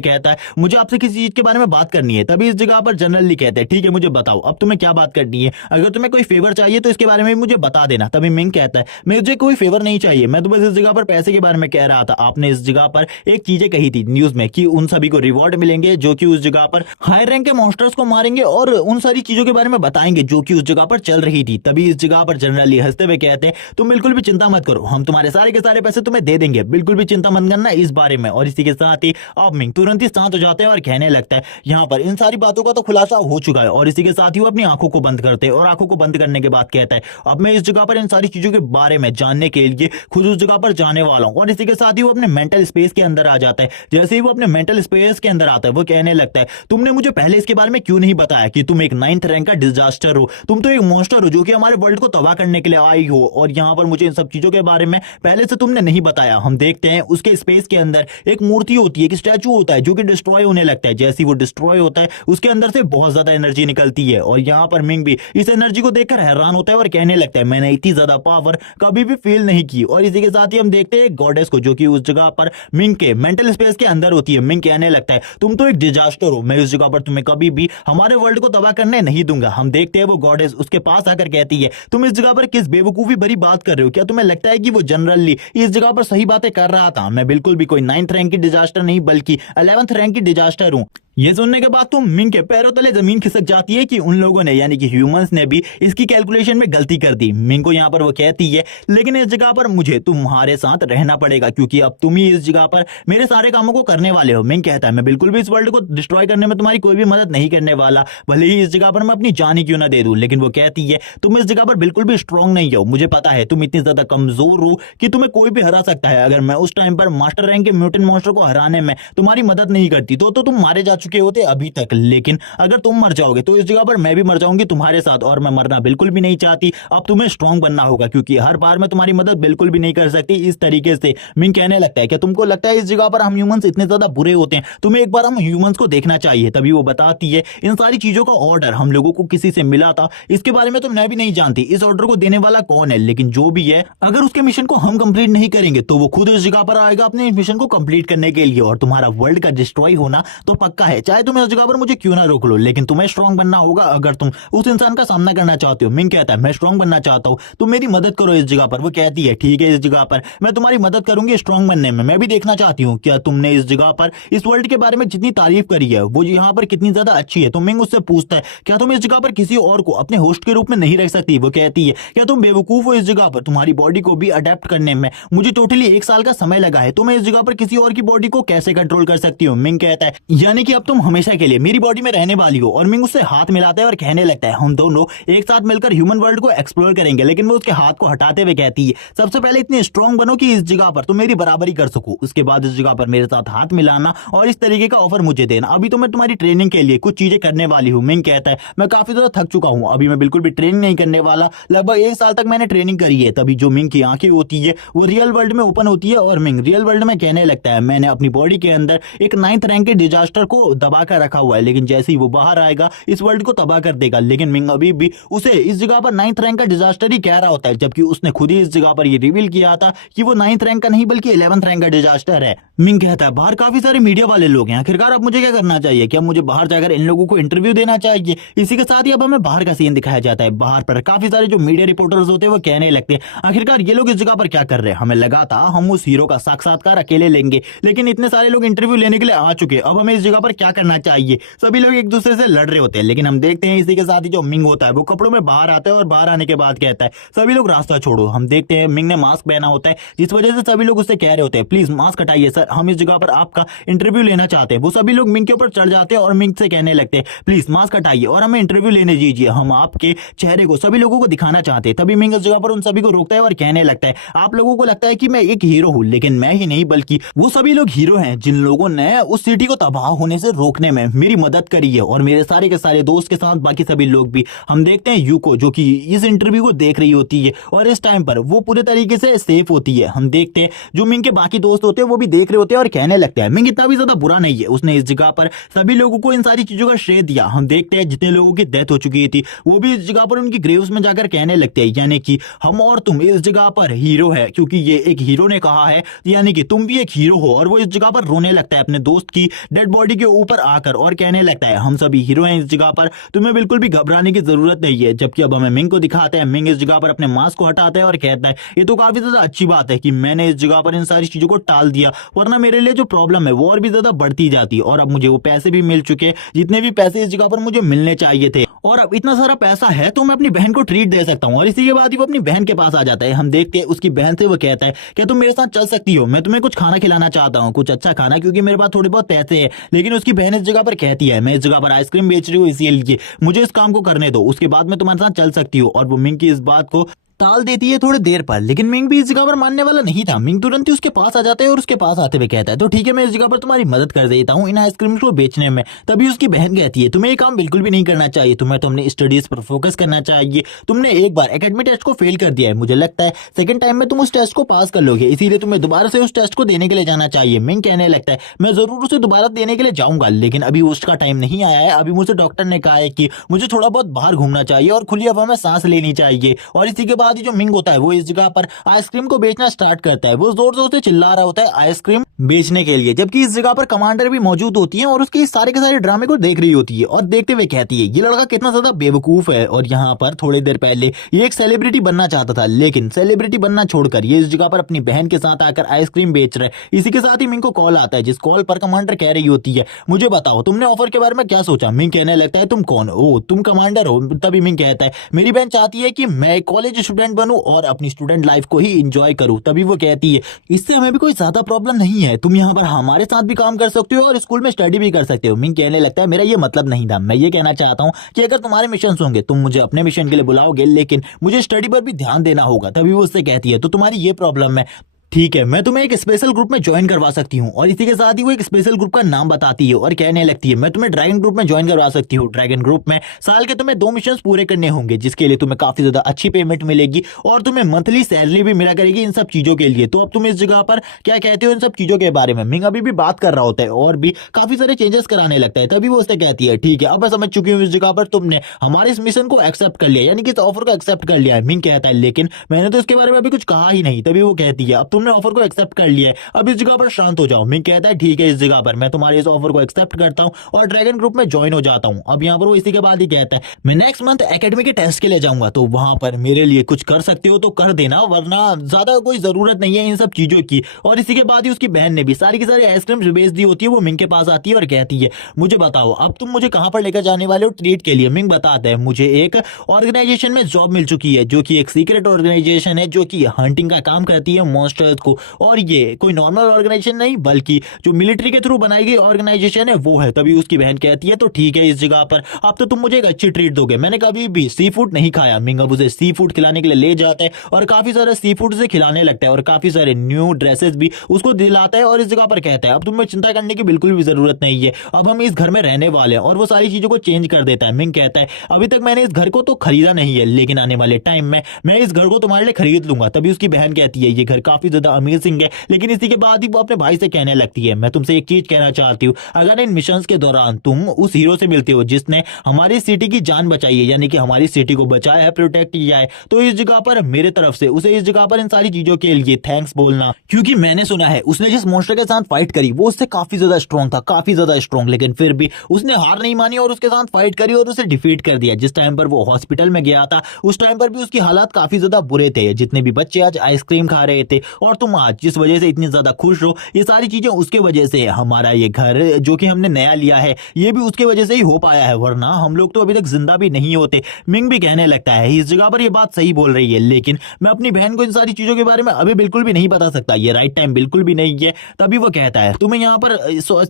कहता है मुझे आपसे किसी चीज के बारे में बात करनी है। तभी इस जगह पर जनरली कहते हैं ठीक है मुझे बताओ अब तुम्हें क्या बात करनी है, अगर तुम्हें कोई फेवर चाहिए तो इसके बारे में मुझे बता देना। तभी मिंग कहता है मुझे कोई फेवर नहीं चाहिए, मैं तो बस इस जगह पर पैसे के बारे में कह रहा था। आपने इस जगह पर एक चीजें कही थी न्यूज में कि उन सभी को रिवॉर्ड मिलेंगे जो कि उस जगह पर हाई रैंक के मॉन्स्टर्स को मारेंगे और उन सारी चीजों के बारे में बताएंगे जो कि उस जगह पर चल रही थी। तभी इस जगह पर जनरली हंसते हुए कहते हैं तुम बिल्कुल भी चिंता मत करो, हम तुम्हारे सारे के सारे पैसे तुम्हें दे देंगे, बिल्कुल भी चिंता मत करना इस बारे में। और इसी के साथ ही अब मिंग तुरंत ही शांत हो जाते हैं और कहने लगता है यहाँ पर इन सारी बातों का तो खुलासा हो चुका है। और इसी के साथ ही वो अपनी आंखों को बंद करते हैं और आंखों को बंद करने के बाद कहता है अब मैं इस जगह पर इन सारी चीजों के बारे में जानने के लिए खुद उस जगह पर जाने वाला हूं। और इसी के साथ ही वो अपने मेंटल स्पेस के अंदर आ जाता है। जैसे ही वो अपने मेंटल स्पेस के अंदर आता है वो कहने लगता है तुमने मुझे पहले इसके बारे में क्यों नहीं बताया कि तुम एक 9th रैंक का डिजास्टर हो, तुम तो एक मॉन्स्टर हो जो कि हमारे वर्ल्ड को तबाह करने के लिए आई हो, और यहाँ पर मुझे इन सब चीजों के बारे में पहले से तुमने नहीं बताया। हम देखते हैं उसके स्पेस के अंदर एक मूर्ति होती है, एक स्टैचू होता है जो कि डिस्ट्रॉय होने लगता है। जैसे ही वो डिस्ट्रॉय होता है उसके अंदर से बहुत ज्यादा एनर्जी निकलती है और यहाँ पर मिंग भी इस एनर्जी को देखकर हैरान होता है और कहने लगता है मैंने इतनी ज्यादा पावर कभी भी फील नहीं की। और इसी के साथ ही हम देखते हैं गॉडेस को जो कि उस जगह पर मिंग के मेंटल स्पेस के अंदर होती है। मिंग कहने लगता है तुम तो एक डिजास्टर हो, मैं इस जगह पर तुम्हें कभी भी हमारे वर्ल्ड को तबाह करने नहीं दूंगा। हम देखते हैं वो गॉडेस उसके पास आकर कहती है तुम इस जगह पर किस बेवकूफी भरी बात कर रहे हो, क्या तुम्हें लगता है कि वो जनरली इस जगह पर सही बातें कर रहा था? मैं बिल्कुल भी कोई 9th रैंक की डिजास्टर नहीं बल्कि 11th रैंक की डिजास्टर हूं। ये सुनने के बाद तो मिंग के पैरों तले जमीन खिसक जाती है कि उन लोगों ने यानी कि ह्यूमंस ने भी इसकी कैलकुलेशन में गलती कर दी। मिंग को यहाँ पर वो कहती है लेकिन इस जगह पर मुझे तुम्हारे साथ रहना पड़ेगा क्योंकि अब तुम ही इस जगह पर मेरे सारे कामों को करने वाले हो। मिंग कहता है मैं बिल्कुल भी इस वर्ल्ड को डिस्ट्रॉय करने में तुम्हारी कोई भी मदद नहीं करने वाला, भले ही इस जगह पर मैं अपनी जान ही क्यों ना दे दूं। लेकिन वो कहती है तुम इस जगह पर बिल्कुल भी स्ट्रांग नहीं हो, मुझे पता है तुम इतनी ज्यादा कमजोर हो कि तुम्हें कोई भी हरा सकता है। अगर मैं उस टाइम पर मास्टर रैंक के म्यूटेंट मॉन्स्टर को हराने में तुम्हारी मदद नहीं करती तो तुम मारे जा चुके होते अभी तक। लेकिन अगर तुम मर जाओगे तो इस जगह पर मैं भी मर जाऊंगी तुम्हारे साथ, और मैं मरना बिल्कुल भी नहीं चाहती। अब तुम्हें स्ट्रांग बनना होगा क्योंकि हर बार मैं तुम्हारी मदद बिल्कुल भी नहीं कर सकती इस तरीके से। मिंग कहने लगता है कि तुमको लगता है इस जगह पर हम ह्यूमंस इतने ज्यादा बुरे होते हैं, तुम्हें एक बार हम ह्यूमंस को देखना चाहिए। तभी वो बताती है इन सारी चीजों का ऑर्डर हम लोगों को किसी से मिला था, इसके बारे में तो मैं भी नहीं जानती इस ऑर्डर को देने वाला कौन है, लेकिन जो भी है अगर उसके मिशन को हम कंप्लीट नहीं करेंगे तो वो खुद इस जगह पर आएगा अपने मिशन को कंप्लीट करने के लिए, और तुम्हारा वर्ल्ड का डिस्ट्रॉय होना तो पक्का है, चाहे तुम इस जगह पर मुझे क्यों ना रोक लो। लेकिन तुम्हें स्ट्रांग बनना होगा अगर तुम उस इंसान का सामना करना चाहते हो। मिंग कहता है मैं स्ट्रांग बनना चाहता हूं, तुम मेरी मदद करो इस जगह पर। वो कहती है ठीक है इस जगह पर मैं तुम्हारी मदद करूंगी स्ट्रांग बनने में, मैं भी देखना चाहती हूँ क्या तुमने इस जगह पर इस वर्ल्ड के बारे में जितनी तारीफ करी है वो यहाँ पर कितनी ज्यादा अच्छी है। तो मिंग उससे पूछता है क्या तुम इस जगह पर किसी और को अपने होस्ट के रूप में नहीं रख सकती? वो कहती है क्या तुम बेवकूफ हो, इस जगह पर तुम्हारी बॉडी को भी अडेप्ट करने में मुझे टोटली 1 साल का समय लगा है, तो मैं इस जगह पर किसी और की बॉडी को कैसे कंट्रोल कर सकती हूँ? मिंग कहता है यानी कि अब तुम हमेशा के लिए मेरी बॉडी में रहने वाली हो। और मिंग उससे हाथ मिलाता है और कहने लगता है हम दोनों एक साथ मिलकर ह्यूमन वर्ल्ड को एक्सप्लोर करेंगे। लेकिन वो उसके हाथ को हटाते हुए कहती है सबसे पहले इतनी स्ट्रांग बनो कि इस जगह पर तुम मेरी बराबरी कर सको, उसके बाद इस जगह पर मेरे साथ हाथ मिलाना और इस तरीके का ऑफर मुझे देना। अभी तो मैं तुम्हारी ट्रेनिंग के लिए कुछ चीजें करने वाली हूँ। मिंग कहता है मैं काफी ज्यादा थक चुका हूँ, अभी मैं बिल्कुल भी ट्रेनिंग नहीं करने वाला, लगभग 1 साल तक मैंने ट्रेनिंग करी है। तभी जो मिंग की आंखें होती है वो रियल वर्ल्ड में ओपन होती है और मिंग रियल वर्ल्ड में कहने लगता है मैंने अपनी बॉडी के अंदर एक 9th रैंक के डिजास्टर को दबा कर रखा हुआ है, लेकिन जैसे ही वो बाहर आएगा इस वर्ल्ड को तबाह कर देगा। लेकिन मिंग अभी भी उसे इस जगह पर 9th रैंक का डिजास्टर ही कह रहा होता है, जबकि उसने खुद ही इस जगह पर ये रिवील किया था कि वो 9th रैंक का नहीं बल्कि 11th रैंक का डिजास्टर है। मिंग कहता है बाहर काफी सारे मीडिया वाले लोग हैं, आखिरकार अब मुझे क्या करना चाहिए? क्या मुझे बाहर जाकर इन लोगों को इंटरव्यू देना चाहिए? इसी के साथ ही अब हमें बाहर का सीन दिखाया जाता है। बाहर पर काफी सारे जो मीडिया रिपोर्टर्स होते हैं वो कहने लगते हैं आखिरकार ये लोग इस जगह पर क्या कर रहे हैं, हमें लगा था हम उस हीरो का साक्षात्कार अकेले लेंगे, लेकिन इतने सारे लोग इंटरव्यू लेने के लिए आ चुके, अब हमें इस जगह पर क्या करना चाहिए? सभी लोग एक दूसरे से लड़ रहे होते हैं। लेकिन हम देखते हैं इसी के साथ ही जो मिंग होता है वो कपड़ों में बाहर आता है और बाहर आने के बाद कहता है सभी लोग रास्ता छोड़ो। हम देखते हैं मिंग ने मास्क पहना होता है जिस वजह से सभी लोग उससे कह रहे होते हैं प्लीज मास्क हटाइए सर, सर हम इस जगह पर आपका इंटरव्यू लेना चाहते हैं। वो सभी लोग मिंग के ऊपर चढ़ जाते हैं और मिंग से कहने लगते हैं प्लीज मास्क हटाइए और हमें इंटरव्यू लेने दीजिए, हम आपके चेहरे को सभी लोगों को दिखाना चाहते हैं। तभी मिंग इस जगह पर उन सभी को रोकता है और कहने लगता है आप लोगों को लगता है कि मैं एक हीरो हूँ, लेकिन मैं ही नहीं बल्कि वो सभी लोग हीरो हैं जिन लोगों ने उस सिटी को तबाह होने से रोकने में मेरी मदद करी है और मेरे सारे के सारे दोस्त के साथ बाकी सभी लोग भी। हम देखते हैं यूको जो कि इस इंटरव्यू को देख रही होती है और इस टाइम पर वो पूरे तरीके से सेफ होती है। हम देखते हैं जो मिंग के बाकी दोस्त होते हैं वो भी देख रहे होते हैं और कहने लगते हैं मिंग इतना भी ज्यादा बुरा नहीं है, उसने इस जगह पर सभी लोगों को इन सारी चीजों का श्रेय दिया। हम देखते हैं जितने लोगों की डेथ हो चुकी थी वो भी इस जगह पर उनकी ग्रेव्स में जाकर कहने लगते हैं यानी कि हम और तुम इस जगह पर हीरो है, क्योंकि ये एक हीरो ने कहा है यानी कि तुम भी एक हीरो हो। और वो इस जगह पर रोने लगता है अपने दोस्त की डेड बॉडी के ऊपर आकर और कहने लगता है हम सभी हीरो हैं इस जगह पर, तुम्हें बिल्कुल भी घबराने की जरूरत नहीं है। जबकि अब हमें मिंग को दिखाते हैं, मिंग इस जगह पर अपने मास्क को हटाता है और कहता है ये तो काफी ज्यादा अच्छी बात है कि मैंने इस जगह पर इन सारी चीजों को टाल दिया, वरना मेरे लिए जो प्रॉब्लम है वो और भी ज्यादा बढ़ती जाती। और अब मुझे वो पैसे भी मिल चुके, जितने भी पैसे इस जगह पर मुझे मिलने चाहिए थे, और अब इतना सारा पैसा है तो मैं अपनी बहन को ट्रीट दे सकता हूँ। और इसी के बाद ही वो अपनी बहन के पास आ जाता है। हम देखते हैं उसकी बहन से वो कहता है कि तुम मेरे साथ चल सकती हो, मैं तुम्हें कुछ खाना खिलाना चाहता हूँ, कुछ अच्छा खाना, क्योंकि मेरे पास थोड़े बहुत पैसे हैं। लेकिन उसकी बहन इस जगह पर कहती है मैं इस जगह पर आइसक्रीम बेच रही हूँ इसीलिए मुझे इस काम को करने दो, उसके बाद मैं तुम्हारे साथ चल सकती हूँ। और वो मिंग की इस बात को टाल देती है थोड़ी देर पर, लेकिन मिंग भी इस जगह पर मानने वाला नहीं था। मिंग तुरंत ही उसके पास आ जाता है और उसके पास आते हुए कहता है तो ठीक है मैं इस जगह पर तुम्हारी मदद कर देता हूँ इन आइसक्रीम को बेचने में। तभी उसकी बहन कहती है तुम्हें ये काम बिल्कुल भी नहीं करना चाहिए, तुम्हें तो अपने स्टडीज पर फोकस करना चाहिए, तुमने एक बार एकेडमी टेस्ट को फेल कर दिया है, मुझे लगता है सेकंड टाइम में तुम उस टेस्ट को पास कर लोगे, इसीलिए तुम्हें दोबारा से उस टेस्ट को देने के लिए जाना चाहिए। मिंग कहने लगता है मैं जरूर उसे दोबारा देने के लिए जाऊंगा, लेकिन अभी उसका टाइम नहीं आया है, अभी मुझे डॉक्टर ने कहा है कि मुझे थोड़ा बहुत बाहर घूमना चाहिए और खुली हवा में सांस लेनी चाहिए। और इसी के बाद ही जो मिंग होता है वो इस जगह पर आइसक्रीम को बेचना स्टार्ट करता है। वो जोर जोर से चिल्ला रहा होता है आइसक्रीम बेचने के लिए, जबकि इस जगह पर कमांडर भी मौजूद होती है और उसके सारे के सारे ड्रामे को देख रही होती है और देखते हुए कहती है ये लड़का कितना ज्यादा बेवकूफ है। और यहाँ पर थोड़ी देर पहले ये एक सेलिब्रिटी बनना चाहता था, लेकिन सेलिब्रिटी बनना छोड़कर ये इस जगह पर अपनी बहन के साथ आकर आइसक्रीम बेच रहा है। इसी के साथ ही मिंग को कॉल आता है, जिस कॉल पर कमांडर कह रही होती है मुझे बताओ तुमने ऑफर के बारे में क्या सोचा। मिंग कहने लगता है तुम कौन हो, तुम कमांडर हो। तभी मिंग कहता है मेरी बहन चाहती है कि मैं कॉलेज स्टूडेंट बनूं और अपनी स्टूडेंट लाइफ को ही इंजॉय करूं। तभी वो कहती है इससे हमें भी कोई ज्यादा प्रॉब्लम नहीं है, तुम यहाँ पर हमारे साथ भी काम कर सकते हो और स्कूल में स्टडी भी कर सकते हो। मिंग कहने लगता है मेरा ये मतलब नहीं था, मैं ये कहना चाहता हूँ कि अगर तुम्हारे मिशन होंगे तुम मुझे अपने मिशन के लिए बुलाओगे, लेकिन मुझे स्टडी पर भी ध्यान देना होगा। तभी वो उससे कहती है तो तुम्हारी ये प्रॉब्लम है, ठीक है मैं तुम्हें एक स्पेशल ग्रुप में ज्वाइन करवा सकती हूँ। और इसी के साथ ही वो एक स्पेशल ग्रुप का नाम बताती है और कहने लगती है मैं तुम्हें ड्रैगन ग्रुप में ज्वाइन करवा सकती हूँ। ड्रैगन ग्रुप में साल के तुम्हें 2 मिशन पूरे करने होंगे, जिसके लिए तुम्हें काफी ज्यादा अच्छी पेमेंट मिलेगी और तुम्हें मंथली सैलरी भी मिला करेगी इन सब चीजों के लिए। तो अब तुम इस जगह पर क्या कहते हो इन सब चीजों के बारे में। मिंग अभी भी बात कर रहा होता है और भी काफी सारे चेंजेस कराने लगता है। तभी वो उससे कहती है ठीक है अब मैं समझ चुकी हूँ इस जगह पर तुमने हमारे इस मिशन को एक्सेप्ट कर लिया, यानी कि इस ऑफर को एक्सेप्ट कर लिया है। मिंग कहता है लेकिन मैंने तो इसके बारे में अभी कुछ कहा ही नहीं। तभी वो कहती है अब तुमने ऑफर को एक्सेप्ट कर लिया है, अब इस जगह पर शांत हो जाओ। मिंग कहता है ठीक है इस जगह पर मैं तुम्हारे इस ऑफर को एक्सेप्ट करता हूं और ड्रैगन ग्रुप में ज्वाइन हो जाता हूं। अब यहाँ पर वो इसी के बाद ही कहता है मैं नेक्स्ट मंथ एकेडमी के टेस्ट के लिए जाऊंगा, तो वहां पर मेरे लिए कुछ कर सकते हो तो कर देना, वरना ज्यादा कोई जरूरत नहीं है इन सब चीजों की। और इसी के बाद ही उसकी बहन ने भी सारी की सारी आइसक्रीम बेच दी होती है। वो मिंग के पास आती है और कहती है मुझे बताओ अब तुम मुझे कहां पर लेकर जाने वाले हो ट्रीट के लिए। मिंग बताता है मुझे एक ऑर्गेनाइजेशन में जॉब मिल चुकी है जो कि एक सीक्रेट ऑर्गेनाइजेशन है जो कि हंटिंग का काम करती है मॉन्स्टर्स को, और ये कोई नॉर्मल ऑर्गेनाइजेशन नहीं बल्कि जो मिलिट्री के थ्रू बनाई गई ऑर्गेनाइजेशन है वो है। तभी उसकी बहन कहती है तो ठीक है इस जगह पर अब तो तुम मुझे एक अच्छी ट्रीट दोगे, मैंने कभी भी सी फूड नहीं खाया। मिंग अब उसे सी फूड खिलाने के लिए ले जाता है और काफी सारे सी फूड से खिलाने लगता है और काफी सारे न्यू ड्रेसेस भी उसको दिलाता है और इस जगह पर कहता है अब तुम्हें चिंता करने की बिल्कुल भी जरूरत नहीं है, अब हम इस घर में रहने वाले हैं। और वो सारी चीजों को चेंज कर देता है। मिंग कहता है अभी तक मैंने इस घर को तो खरीदा नहीं है, लेकिन आने वाले टाइम में मैं इस घर को तुम्हारे लिए खरीद लूंगा। तभी उसकी बहन कहती है ये घर काफी ज्यादा अमेजिंग है, लेकिन इसी के बाद ही वो अपने भाई से कहने लगती है मैं तुमसे एक चीज कहना चाहती हूँ, अगर इन मिशंस के दौरान तुम उस हीरो से मिलते हो जिसने हमारी सिटी की जान बचाई है, यानी कि हमारी सिटी को बचाया है, प्रोटेक्ट किया है, तो इस जगह पर मेरे तरफ से उसे इस जगह पर इन सारी चीजों के लिए थैंक्स बोलना। क्योंकि मैंने सुना है उसने जिस मॉन्स्टर के साथ फाइट करी वो उससे काफी ज्यादा स्ट्रॉन्ग था, काफी ज्यादा स्ट्रॉन्ग, लेकिन फिर भी उसने हार नहीं मानी और उसके साथ फाइट करी और उसे डिफीट कर दिया। जिस टाइम पर वो हॉस्पिटल में गया था उस टाइम पर भी उसकी हालात काफी ज्यादा बुरे थे। जितने भी बच्चे आज आइसक्रीम खा रहे थे और तुम आज जिस वजह से इतनी ज्यादा खुश हो, ये सारी चीजें उसके वजह से, हमारा ये घर जो कि हमने नया लिया है ये भी उसके वजह से ही हो पाया है, वरना हम लोग तो अभी तक जिंदा भी नहीं होते। मिंग भी कहने लगता है इस जगह पर ये बात सही बोल रही है, लेकिन मैं अपनी बहन को इन सारी चीजों के बारे में अभी बिल्कुल भी नहीं बता सकता, ये राइट टाइम बिल्कुल भी नहीं है। तभी वो कहता है तुम्हें यहाँ पर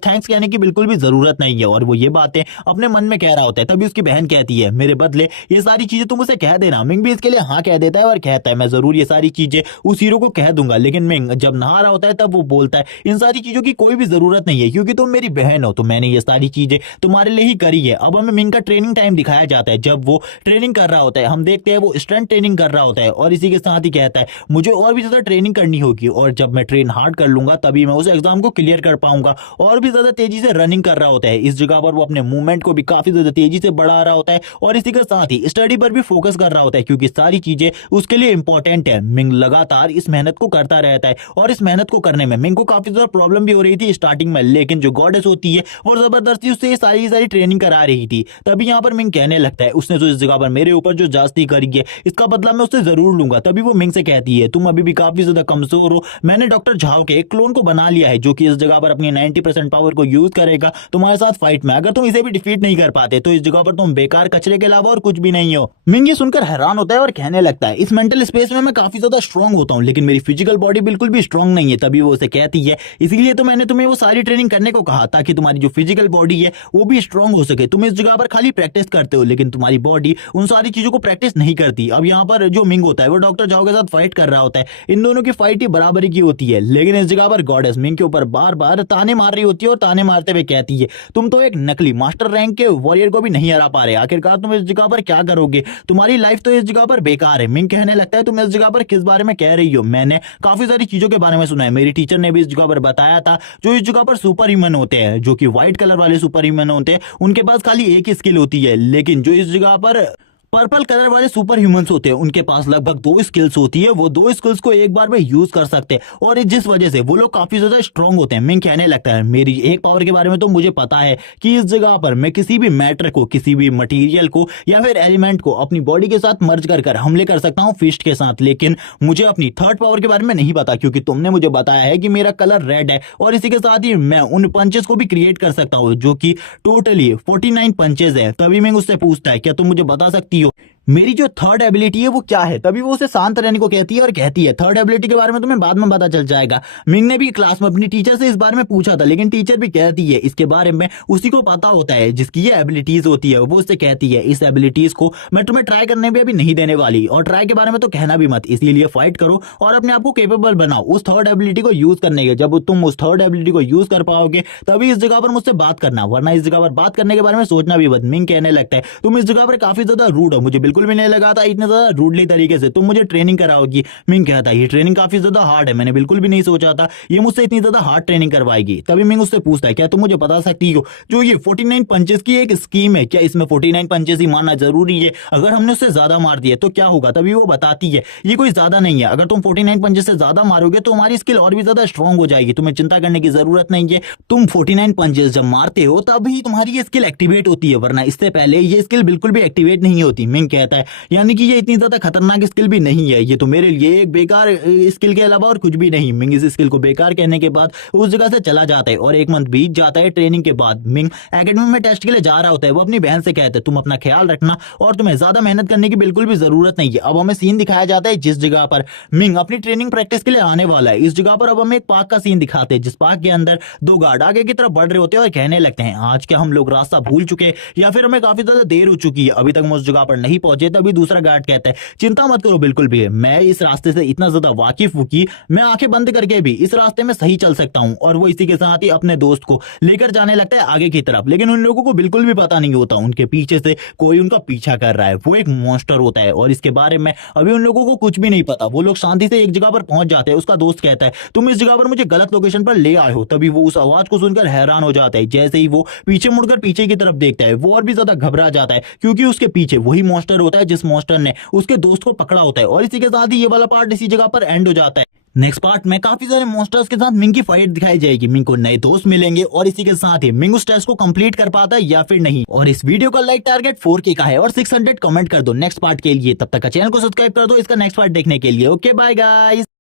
थैंक्स कहने की बिल्कुल भी जरूरत नहीं है, और वो ये बातें अपने मन में कह रहा होता है। तभी उसकी बहन कहती है मेरे बदले ये सारी चीजें तुम उसे कह देना। मिंग भी इसके लिए हाँ कह देता है और कहता है मैं जरूर ये सारी चीजें उस हीरो को कह दूंगा। लेकिन मिंग जब नहा रहा होता है तब वो बोलता है इन सारी चीजों की कोई भी जरूरत नहीं है, क्योंकि तुम मेरी बहन हो, तो मैंने ये सारी चीजें तुम्हारे लिए ही करी है। अब हमें मिंग का ट्रेनिंग टाइम दिखाया जाता है, जब वो ट्रेनिंग कर रहा होता है, हम देखते हैं वो स्ट्रेंथ ट्रेनिंग कर रहा होता है, और इसी के साथ ही कहता है मुझे और भी ज्यादा ट्रेनिंग करनी होगी, और जब मैं ट्रेन हार्ड कर लूंगा तभी मैं उस एग्जाम को क्लियर कर पाऊंगा। और भी ज्यादा तेजी से रनिंग कर रहा होता है। इस जगह पर वो अपने मूवमेंट को भी काफी ज्यादा तेजी से बढ़ा रहा होता है, और इसी के साथ ही स्टडी पर भी फोकस कर रहा होता है, क्योंकि सारी चीजें उसके लिए इंपॉर्टेंट है। मिंग लगातार इस मेहनत को करता रहता है, और इस मेहनत को करने में मिंग को काफी ज्यादा प्रॉब्लम भी हो रही थी स्टार्टिंग में, लेकिन जो गॉडेस होती है वो जबरदस्ती उससे ये सारी ट्रेनिंग करा रही थी। तभी यहाँ पर मिंग कहने लगता है उसने जो इस जगह पर मेरे ऊपर जो जास्ती करी है इसका बदला मैं उससे जरूर लूंगा। तभी वो मिंग से कहती है तुम अभी भी काफी ज्यादा कमजोर हो, मैंने डॉक्टर झाओ के एक क्लोन को बना लिया है जो कि इस जगह पर अपनी 90% पावर को यूज करेगा तुम्हारे साथ फाइट में। अगर तुम इसे भी डिफीट नहीं कर पाते तो इस जगह पर तुम बेकार कचरे के अलावा और कुछ भी नहीं हो। मिंग ये सुनकर हैरान होता है और कहने लगता है इस मेंटल स्पेस में मैं काफी ज्यादा स्ट्रांग होता हूँ, लेकिन मेरी फिजिकल बॉडी बिल्कुल भी स्ट्रांग नहीं है। तभी वो उसे कहती है इसीलिए तो मैंने तुम्हें वो सारी ट्रेनिंग करने को कहा, ताकि तुम्हारी जो फिजिकल बॉडी है वो भी स्ट्रांग हो सके। तुम इस जगह पर खाली प्रैक्टिस करते हो, लेकिन तुम्हारी बॉडी उन सारी चीजों को प्रैक्टिस नहीं करती। अब यहाँ पर जो मिंग होता है वो डॉक्टर झाओ के साथ फाइट कर रहा होता है, इन दोनों की फाइट ही बराबरी की होती है, लेकिन इस जगह पर गॉडेस मिंग के ऊपर बार बार ताने मार रही होती है, और ताने मारते हुए कहती है तुम तो एक नकली मास्टर रैंक के वॉरियर को भी नहीं हरा पा रहे, आखिरकार तुम इस जगह पर क्या करोगे, तुम्हारी लाइफ तो इस जगह पर बेकार है। मिंग कहने लगता है तुम इस जगह पर किस बारे में कह रही हो, मैंने काफी सारी चीजों के बारे में सुना है, मेरी टीचर ने भी इस जगह पर बताया था जो इस जगह पर सुपर ह्यूमन होते हैं, जो कि व्हाइट कलर वाले सुपर ह्यूमन होते हैं, उनके पास खाली एक ही स्किल होती है, लेकिन जो इस जगह पर पर्पल कलर वाले सुपर ह्यूमंस होते हैं उनके पास लगभग 2 स्किल्स होती है, वो 2 स्किल्स को एक बार में यूज कर सकते हैं, और जिस वजह से वो लोग काफी ज्यादा स्ट्रांग होते हैं। मिंग कहने लगता है मेरी एक पावर के बारे में तो मुझे पता है कि इस जगह पर मैं किसी भी मैटर को, किसी भी मटेरियल को या फिर एलिमेंट को अपनी बॉडी के साथ मर्ज कर हमले कर सकता हूँ फिस्ट के साथ, लेकिन मुझे अपनी थर्ड पावर के बारे में नहीं पता, क्योंकि तुमने मुझे बताया है कि मेरा कलर रेड है, और इसी के साथ ही मैं उन पंचेस को भी क्रिएट कर सकता हूँ जो कि टोटली 49 पंचेस है। तभी मिंग उससे पूछता है क्या तुम मुझे बता सकती हो मेरी जो थर्ड एबिलिटी है वो क्या है। तभी वो उसे शांत रहने को कहती है और कहती है थर्ड एबिलिटी के बारे में तुम्हें बाद में पता चल जाएगा। मिंग ने भी क्लास में अपनी टीचर से इस बारे में पूछा था, लेकिन टीचर भी कहती है इसके बारे में उसी को पता होता है जिसकी ये एबिलिटीज होती है। वो उससे कहती है इस एबिलिटीज को मैं तुम्हें ट्राई करने भी अभी नहीं देने वाली, और ट्राई के बारे में तो कहना भी मत, इसीलिए फाइट करो और अपने आप को केपेबल बनाओ उस थर्ड एबिलिटी को यूज करने के। जब तुम उस थर्ड एबिलिटी को यूज कर पाओगे तभी इस जगह पर मुझसे बात करना, वरना इस जगह पर बात करने के बारे में सोचना भी मत। मिंग कहने लगता है तुम इस जगह पर काफी ज्यादा रूड हो, मुझे बिल्कुल भी नहीं लगा था इतने ज्यादा रूडली तरीके से तुम मुझे ट्रेनिंग कराओगी। मिंग कहता है ये ट्रेनिंग काफी ज्यादा हार्ड है, मैंने बिल्कुल भी नहीं सोचा था ये मुझसे इतनी ज्यादा हार्ड ट्रेनिंग करवाएगी। तभी मिंग उससे पूछता है क्या तुम मुझे बता सकती हो जो ये 49 पंचेस की एक स्कीम है, क्या इसमें 49 पंचेस ही मारना जरूरी है, अगर हमने उससे ज्यादा मार दिए तो क्या होगा। तभी वो बताती है ये कोई ज्यादा नहीं है, अगर तुम 49 पंचेस से ज्यादा मारोगे तो हमारी स्किल और भी ज्यादा स्ट्रांग हो जाएगी, तुम्हें चिंता करने की जरूरत नहीं है। तुम 49 पंचेस जब मारते हो तभी तुम्हारी ये स्किल एक्टिवेट होती है, वरना इससे पहले ये स्किल बिल्कुल भी एक्टिवेट नहीं होती। मिंग कहता है यानी कि ये इतनी ज्यादा खतरनाक स्किल भी नहीं है, ये तो मेरे लिए एक बेकार स्किल के अलावा और कुछ भी नहीं। मिंग इस स्किल को बेकार कहने के बाद उस जगह से चला जाता है, और 1 मंथ बीत जाता है। ट्रेनिंग के बाद मिंग एकेडमी में टेस्ट के लिए जा रहा होता है। वो अपनी बहन से कहता है तुम अपना ख्याल रखना और तुम्हें ज्यादा मेहनत करने की बिल्कुल भी जरूरत नहीं है। अब हमें सीन दिखाया जाता है जिस जगह पर मिंग अपनी ट्रेनिंग प्रैक्टिस के लिए आने वाला है। इस जगह पर अब हमें एक पार्क का सीन दिखाते हैं, जिस पार्क के अंदर 2 गार्ड आगे की तरफ बढ़ रहे होते हैं और कहने लगते हैं आज क्या हम लोग रास्ता भूल चुके या फिर हमें काफी ज्यादा देर हो चुकी है, अभी तक हम उस जगह पर नहीं पहुंचे। तभी दूसरा गार्ड कहता है चिंता मत करो बिल्कुल भी, मैं इस रास्ते से इतना ज्यादा वाकिफ हूं कि मैं आंखें बंद करके भी इस रास्ते में सही चल सकता हूं। और वो इसी के साथ ही अपने दोस्त को लेकर जाने लगता है आगे की तरफ, लेकिन उन लोगों को बिल्कुल भी पता नहीं होता उनके पीछे से कोई उनका पीछा कर रहा है, वो एक मॉन्स्टर होता है और इसके बारे में अभी उन लोगों को कुछ भी नहीं पता। वो लोग शांति से एक जगह पर पहुंच जाते हैं। उसका दोस्त कहता है तुम इस जगह पर मुझे गलत लोकेशन पर ले आए हो। तभी वो उस आवाज को सुनकर हैरान हो जाता है। जैसे ही वो पीछे मुड़कर पीछे की तरफ देखता है वो और भी ज्यादा घबरा जाता है, क्योंकि उसके पीछे वही मॉन्स्टर होता है जिस मॉन्स्टर ने उसके दोस्त को पकड़ा होता है। और इसी के साथ ही ये वाला पार्ट इसी जगह पर एंड हो जाता है। नेक्स्ट पार्ट में काफी सारे मॉन्स्टर्स के साथ मिंग की फाइट दिखाई जाएगी। मिंग को नए दोस्त मिलेंगे और इसी के साथ ही मिंग उस टेस्ट को कंप्लीट कर पाता है या फिर नहीं। और इस वीडियो का लाइक टारगेट 4K का है और 600 कमेंट कर दो नेक्स्ट पार्ट के लिए। तब तक का चैनल को सब्सक्राइब कर दो इसका नेक्स्ट पार्ट देखने के लिए। Okay bye guys.